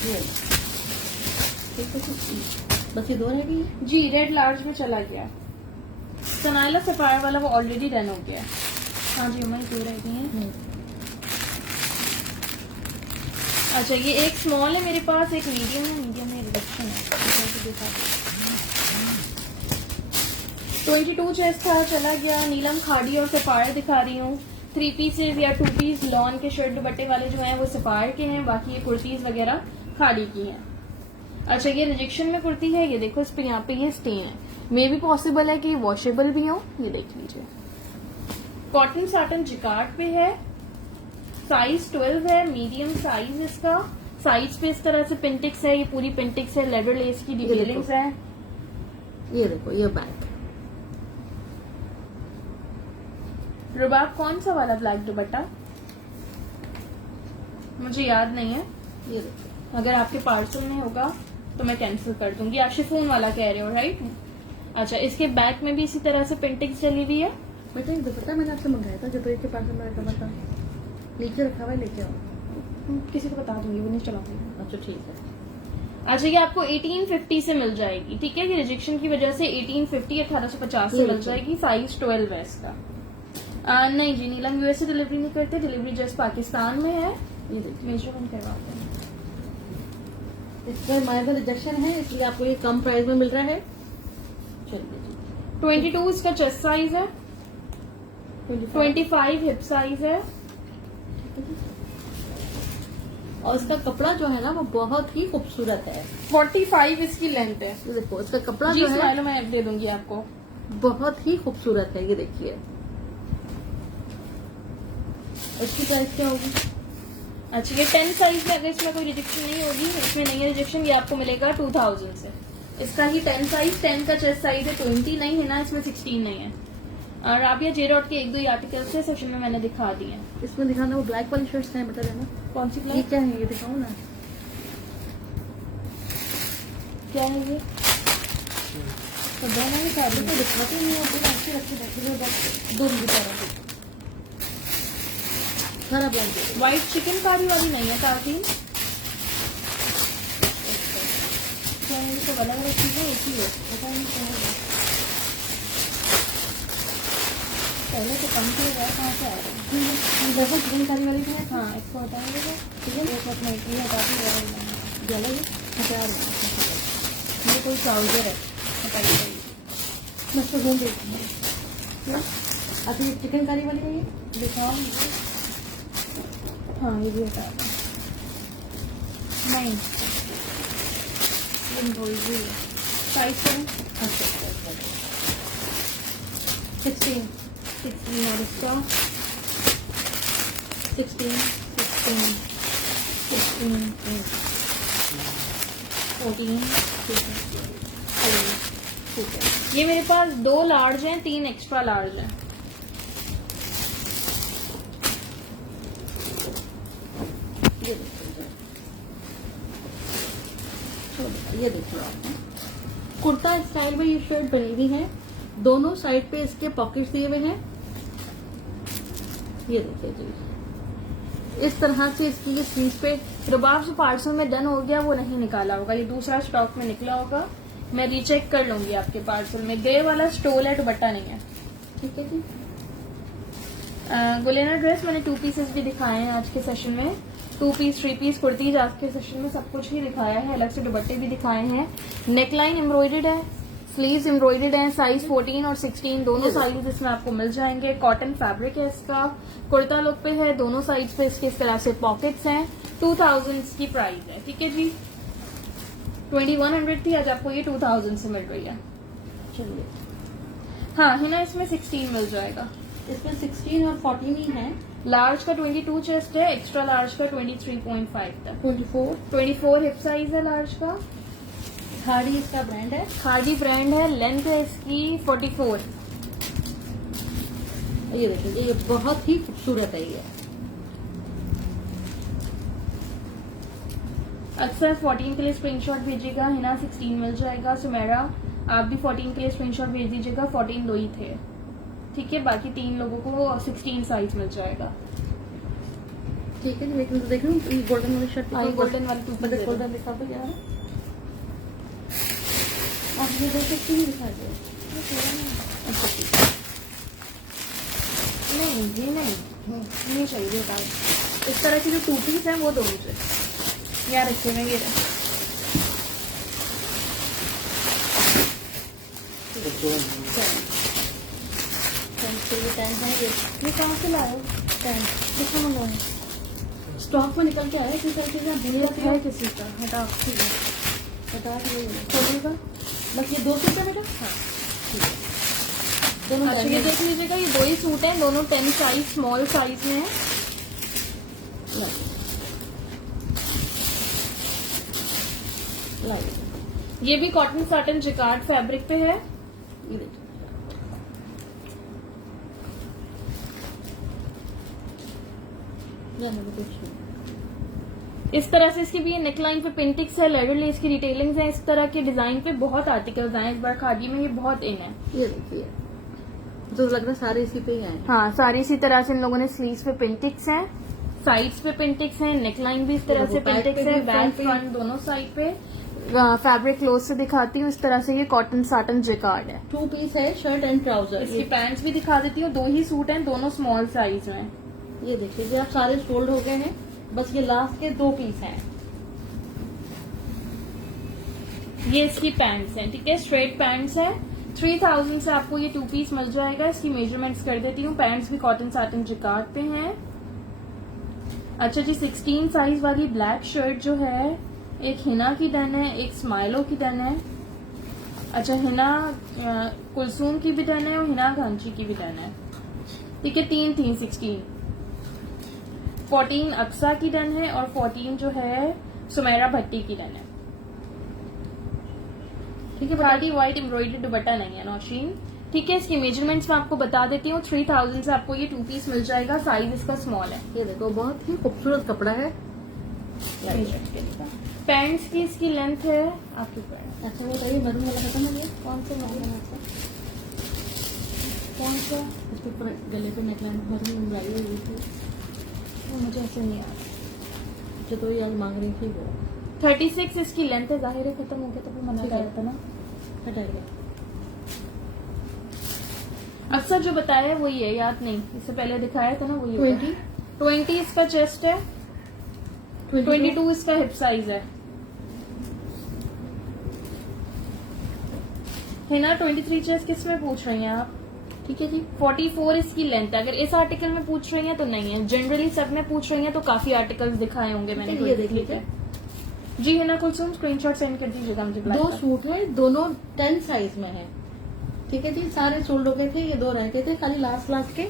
ये ठीक है जी। बस ये 2 रह गई है। जी, रेड लार्ज में चला गया। सनाइला सफायर वाला वो ऑलरेडी डन हो गया। हाँ जी, हमारी 2 रह गई हैं। अच्छा, ये एक स्मॉल है मेरे पास, एक मीडियम है। मीडियम में रिडक्शन है। 22 चेस्ट था, चला गया। नीलम खाड़ी और सफायर दिखा रही हूँ। 3 पीसेज या 2 पीस लॉन के शर्ट दुपट्टे वाले जो हैं वो सफायर के हैं, बाकी ये कुर्तीज वगैरह खाड़ी की हैं। अच्छा, ये रिजेक्शन में कुर्ती है, ये देखो इस पे यहाँ पे ये स्टेन है। मे भी पॉसिबल है कि ये वॉशेबल भी हो, ये देख लीजिए। कॉटन साटन जिकार्ड पे है, साइज 12 है, मीडियम साइज इसका। साइज पे इस तरह से पिंटिक्स है, ये पूरी पिंटिक्स है, लेदर लेस की डिटेलिंग्स है। ये देखो ये बैक। रुबाब कौन सा वाला ब्लैक दुपट्टा, मुझे याद नहीं है। ये देखो, अगर आपके पार्सल में होगा तो मैं कैंसिल कर दूंगी। आप शिफॉन वाला कह रहे हो राइट? अच्छा, इसके बैक में भी इसी तरह से पिंटिक्स चली हुई है। बेटा ये दुपट्टा मैंने आपसे मंगाया था, जब के पास में था, नीचे रखा हुआ है, लेके आओ। किसी को बता दूंगी, वो नहीं चलाऊंगी। अच्छा ठीक है। अच्छा, ये आपको 1850 से मिल जाएगी। ठीक है, ये रिजेक्शन की वजह से 1850 1850 से मिल जाएगी। साइज 12 है इसका। नहीं जी, नीलम यूएस से डिलीवरी नहीं करते, डिलीवरी जस्ट पाकिस्तान में है। ये देखिए मेजरमेंट करवाते हैं। इसमें हमारे पास रिजेक्शन है, इसलिए आपको ये कम प्राइस में मिल रहा है। चलिए जी। 22 इसका चेस्ट साइज है, 25 हिप साइज है। और इसका कपड़ा जो है ना वो बहुत ही खूबसूरत है। 45 इसकी लेंथ है। ये देखो इसका कपड़ा जी जो है स्माइलो मैं दे दूंगी आपको। बहुत ही खूबसूरत है। ये देखिए इसकी प्राइस क्या होगी? अच्छा, ये 10 साइज में, अगर इसमें कोई रिजेक्शन नहीं होगी, इसमें नहीं है रिजेक्शन, ये आपको मिलेगा 2000 से। इसका ही 10 साइज, 10 का चेस्ट साइज है, 20 नहीं है ना, इसमें 16 नहीं है। और आप ये जे डॉट के 1-2 आर्टिकल्स से सेक्शन में मैंने दिखा दिए हैं। इसमें दिखाना वो ब्लैक वाली शर्ट्स हैं, बता देना कौन सी ये क्लास? क्या है, ये दिखाओ ना। क्या है ये? तो दोनों ही सारी तो दिखाते नहीं है, पूरा अच्छे रखे दो बिचारा खराब ब्लैंकेट। व्हाइट चिकन कारी वाली नहीं है ताकि क्या है, तो अलग अलग चीजें एक ही है, पता नहीं क्या है। पहले तो कम किया गया, कहाँ से आ रहा है? देखो चिकन कारी वाली भी है। हाँ, इसको हटाएंगे तो ठीक है। एक मिनट ये हटा दी, जला ये हटा ये कोई ट्राउजर है, हटाइए। मैं इसको ढूंढ देती हूँ। अभी चिकन कारी वाली है, ये दिखाओ। हाँ, ये भी हटा दो। नहीं, साइज 16 और इसका 16 14। ठीक है, ये मेरे पास 2 लार्ज हैं, 3 एक्स्ट्रा लार्ज हैं। ये देखिए आप कुर्ता स्टाइल में ये शर्ट बनी हुई है, दोनों साइड पे इसके पॉकेट्स दिए हुए हैं। ये देखिए जी, इस तरह से इसकी ये स्लीव पे। रुबाब जो पार्सल में डन हो गया वो नहीं निकाला होगा, ये दूसरा स्टॉक में निकला होगा। मैं रीचेक कर लूंगी आपके पार्सल में। ग्रे वाला स्टोल है, दुपट्टा नहीं है। ठीक है जी। गुलेना ड्रेस मैंने 2 पीसेस भी दिखाए हैं आज के सेशन में। 2 पीस 3 पीस कुर्तीज आज के सेशन में सब कुछ ही दिखाया है, अलग से दुपट्टे भी दिखाए हैं। नेकलाइन एम्ब्रॉयडर्ड है, स्लीव्स एम्ब्रॉयडर्ड है, साइज 14 और 16 दोनों साइज इसमें आपको मिल जाएंगे। कॉटन फैब्रिक है इसका, कुर्ता लुक पे है, दोनों साइड पे इसके इस तरह से पॉकेट्स हैं। 2000 की प्राइस है, ठीक है जी। 2100 थी, आज आपको ये 2000 से मिल रही है। चलिए, हाँ है ना, इसमें 16 मिल जाएगा। इसमें 16 और 14 ही है। लार्ज का 22 चेस्ट है, एक्स्ट्रा लार्ज का 23.5 तक। 24 हिप साइज है लार्ज का। खाड़ी इसका ब्रांड है। खादी ब्रांड है, लेंथ है इसकी 44। ये देखिए, ये बहुत ही खूबसूरत है ये। अक्सर 14 के लिए स्क्रीनशॉट भेजिएगा, हिना 16 मिल जाएगा। सुमेरा आप भी 14 के लिए स्क्रीनशॉट भेज दीजिएगा, 14 दो ही थे, ठीक है। बाकी 3 लोगों को 16 साइज मिल जाएगा, ठीक है। लेकिन तो देख रहे हो गोल्डन वाली शर्ट, गोल्डन वाली 2 पीस गोल्डन दिखा दो यार। आप ये 216 दिखा दो। नहीं ये नहीं चाहिए था। इस तरह की जो 2 पीस है वो दो मुझे, यार रखे में ये ये कहाँ से लाए? कितना मंगाए? स्टॉक में निकल के आया किसी चीज़ दिल्ली है किसी का, हटा ठीक है, बता खोलिएगा। बस ये 200 रुपये बेटा। हाँ दोनों अच्छा, ये देख लीजिएगा, ये 2 ही सूट हैं, दोनों 10 साइज स्मॉल साइज में है। ये भी कॉटन साटन जिकार्ड फैब्रिक पे है। इस तरह से इसकी भी ये नेकलाइन पे पिंटिक्स है, लेडर लेस की डिटेलिंग्स है। इस तरह के डिजाइन पे बहुत आर्टिकल्स हैं इस बार खादी में, ये बहुत इन है। ये देखिए, तो लग रहा है सारे इसी पे ही आए। हाँ, सारी इसी तरह से इन लोगों ने स्लीव्स पे पिंटिक्स हैं, साइड्स पे पिंटिक्स हैं, नेकलाइन भी इस तरह से पिंटिक्स है, बैक फ्रंट दोनों साइड पे। फैब्रिक क्लोज से दिखाती हूँ, इस तरह से ये कॉटन साटन जिकार्ड है। 2 पीस है, शर्ट एंड ट्राउजर। इसकी पैंट्स भी दिखा देती हूँ, 2 ही सूट हैं, दोनों स्मॉल साइज में। ये देखिए जी, आप सारे फोल्ड हो गए हैं, बस ये लास्ट के 2 पीस हैं। ये इसकी पैंट्स हैं, ठीक है, स्ट्रेट पैंट्स है। 3000 से आपको ये 2 पीस मिल जाएगा। इसकी मेजरमेंट्स कर देती हूँ। पैंट्स भी कॉटन साटन जिकार्ड पे हैं। अच्छा जी, 16 साइज वाली ब्लैक शर्ट जो है, एक हिना की डन है, एक स्माइलो की डन है। अच्छा, हिना कुलसूम की भी डन है और हिना घांची की भी डन है, ठीक है। 3 थी 16। 14 अक्सा की डन है और 14 जो है सुमेरा भट्टी की डन है, ठीक है। बाकी व्हाइट एम्ब्रॉयडरी दुपट्टा नहीं है नौशीन, ठीक है। इसकी मेजरमेंट्स मैं आपको बता देती हूँ। 3000 से आपको ये 2 पीस मिल जाएगा, साइज इसका स्मॉल है। ये देखो, बहुत ही खूबसूरत कपड़ा है। पैंट्स की इसकी लेंथ है आपके ऊपर। अच्छा, वो बताइए, मरून वाला खत्म हो गया? कौन सा मॉडल आपका? कौन सा? इसके ऊपर गले पे नेकलाइन मरून लाई हुई थी, वो मुझे ऐसे नहीं आ रहा। जो तो ये आज मांग रही थी वो। 36 इसकी लेंथ है, जाहिर है खत्म हो गया तो भी मना कर रहा था ना। हटा गया। अक्सर जो बताया है वही है, याद नहीं, इससे पहले दिखाया था ना वही। 20 इसका चेस्ट है, 22 इसका हिप साइज है ना। 23 चेस्ट किस में पूछ रही हैं आप? ठीक है जी। 44 इसकी लेंथ है। अगर इस आर्टिकल में पूछ रही हैं तो नहीं है, जनरली सब में पूछ रही हैं तो काफी आर्टिकल्स दिखाए होंगे मैंने। ये देख लीजिए जी, है ना कुलसुम, स्क्रीनशॉट सेंड कर दीजिएगा मुझे। 2 सूट है, दोनों 10 साइज में है, ठीक है जी। सारे सोल्ड हो गए थे, ये 2 रह गए थे, खाली लास्ट के।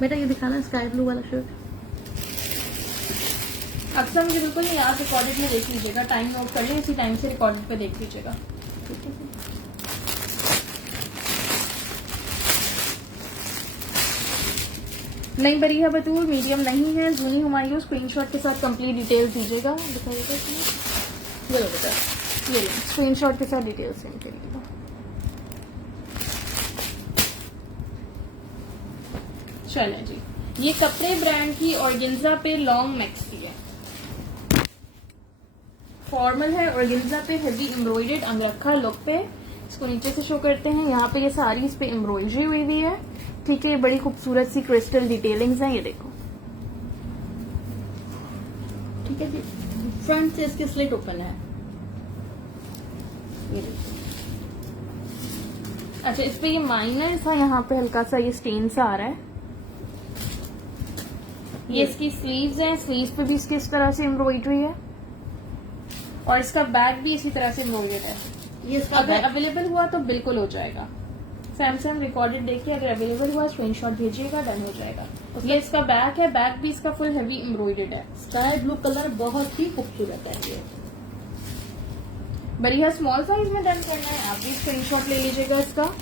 बेटा ये दिखाना स्काई ब्लू वाला शर्ट। अक्सर मुझे बिल्कुल नहीं याद, रिकॉर्डेड में देख लीजिएगा, टाइम नोट कर लें, इसी टाइम से रिकॉर्डेड पे देख लीजिएगा। नहीं बरीहा बतूल मीडियम नहीं है, जूनी हुमायूं स्क्रीनशॉट के साथ कंप्लीट डिटेल्स दीजिएगा, दिखाइएगा इसमें। ये बेटा, ये स्क्रीनशॉट के साथ डिटेल्स सेंड करिएगा। चले जी, ये कपड़े ब्रांड की ऑर्गेन्जा पे लॉन्ग मैक्सी है, फॉर्मल है, ऑर्गेन्जा पे हेवी एम्ब्रॉयडर्ड अंगरखा लुक पे। इसको नीचे से शो करते हैं। यहाँ पे ये सारी इस पे एम्ब्रॉयडरी हुई हुई है, ठीक है, ये बड़ी खूबसूरत सी क्रिस्टल डिटेलिंग्स हैं, ये देखो। ठीक है जी, फ्रंट से इसकी स्लिट ओपन है, ये देखिए। अच्छा, इस पे ये माइनर सा यहाँ पे हल्का सा ये स्टेन सा आ रहा है। ये इसकी स्लीव्स हैं, स्लीव्स पे भी इसकी इस तरह से एम्ब्रॉयडरी है और इसका बैक भी इसी तरह से एम्ब्रॉयडर्ड है। ये इसका अगर बैक, अवेलेबल हुआ तो बिल्कुल हो जाएगा। सैमसंग रिकॉर्डेड देखिए, अगर अवेलेबल हुआ स्क्रीनशॉट भेजिएगा, डन हो जाएगा। ये इसका बैक है, बैक भी इसका फुल हैवी एम्ब्रॉयडर्ड है। स्काई ब्लू कलर बहुत ही खूबसूरत है ये। बढ़िया स्मॉल साइज में डन करना है, आप भी स्क्रीनशॉट ले लीजिएगा इसका।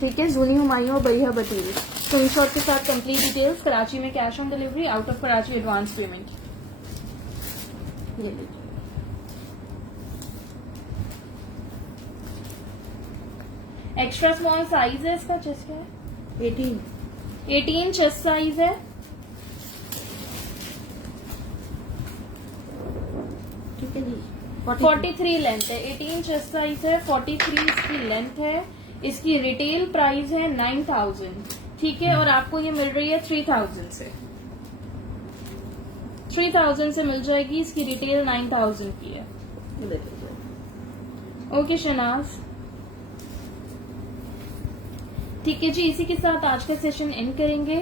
ठीक है, जूनी हुमायूं और बढ़िया बटीरी स्क्रीनशॉट के साथ कंप्लीट डिटेल्स। कराची में cash on delivery, out of Karachi advance payment. ये लीजिए, एक्स्ट्रा स्मॉल साइज है इसका, चेस्ट है 18 चेस्ट साइज है। ठीक है जी, 43 लेंथ है, 18 चेस्ट साइज है, 43 इसकी लेंथ है। इसकी रिटेल प्राइस है 9000, ठीक है, और आपको ये मिल रही है 3000 से। 3000 से मिल जाएगी, इसकी रिटेल 9000 की है। ये देखिए। ओके शनाज, ठीक है जी, इसी के साथ आज का सेशन एंड करेंगे।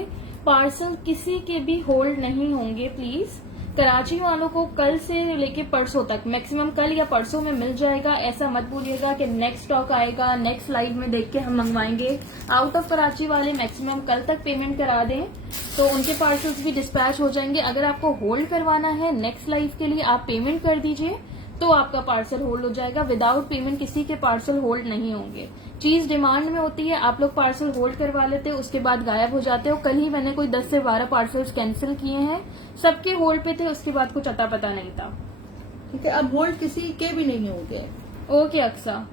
पार्सल किसी के भी होल्ड नहीं होंगे प्लीज। कराची वालों को कल से लेके परसों तक, मैक्सिमम कल या परसों में मिल जाएगा। ऐसा मत भूलिएगा कि नेक्स्ट स्टॉक आएगा, नेक्स्ट लाइव में देख के हम मंगवाएंगे। आउट ऑफ कराची वाले मैक्सिमम कल तक पेमेंट करा दें तो उनके पार्सल्स भी डिस्पैच हो जाएंगे। अगर आपको होल्ड करवाना है नेक्स्ट लाइव के लिए, आप पेमेंट कर दीजिए तो आपका पार्सल होल्ड हो जाएगा। विदाउट पेमेंट किसी के पार्सल होल्ड नहीं होंगे। चीज डिमांड में होती है, आप लोग पार्सल होल्ड करवा लेते हो, उसके बाद गायब हो जाते हो। कल ही मैंने कोई 10 से 12 पार्सल्स कैंसिल किए हैं, सबके होल्ड पे थे, उसके बाद कुछ अता पता नहीं था। ठीक है, अब होल्ड किसी के भी नहीं होंगे। ओके अक्सा,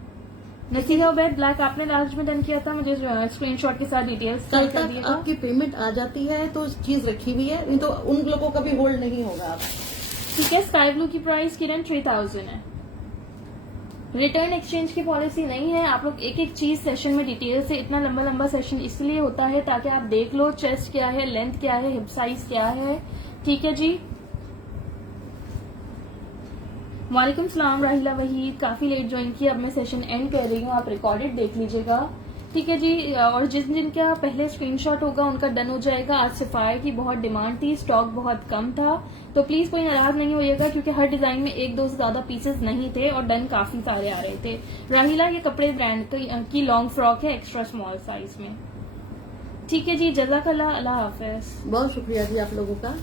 नसीहा उबैद ब्लैक आपने लास्ट में डन किया था, मुझे स्क्रीनशॉट के साथ डिटेल्स कल कर तक दिएगा। आपकी पेमेंट आ जाती है तो चीज रखी हुई है, नहीं तो उन लोगों का भी होल्ड नहीं होगा। आप ठीक है, स्काई ब्लू की प्राइस किरण 3000 है। रिटर्न एक्सचेंज की पॉलिसी नहीं है। आप लोग एक एक चीज सेशन में डिटेल से, इतना लंबा लंबा सेशन इसलिए होता है ताकि आप देख लो चेस्ट क्या है, लेंथ क्या है, हिप साइज क्या है। ठीक है जी, वालेकुम सलाम राहिला वहीद, काफी लेट ज्वाइन किया, अब मैं सेशन एंड कर रही हूँ, आप रिकॉर्डेड देख लीजिएगा। ठीक है जी, और जिस दिन का पहले स्क्रीनशॉट होगा उनका डन हो जाएगा। आज सफायर की बहुत डिमांड थी, स्टॉक बहुत कम था, तो प्लीज कोई नाराज नहीं होइएगा क्योंकि हर डिजाइन में 1-2 से ज्यादा पीसेस नहीं थे और डन काफी सारे आ रहे थे। राहिला, ये कपड़े ब्रांड की लॉन्ग फ्रॉक है, एक्स्ट्रा स्मॉल साइज में। ठीक है जी, जज़ाकल्लाह, अल्लाह हाफिज। बहुत शुक्रिया जी आप लोगों का।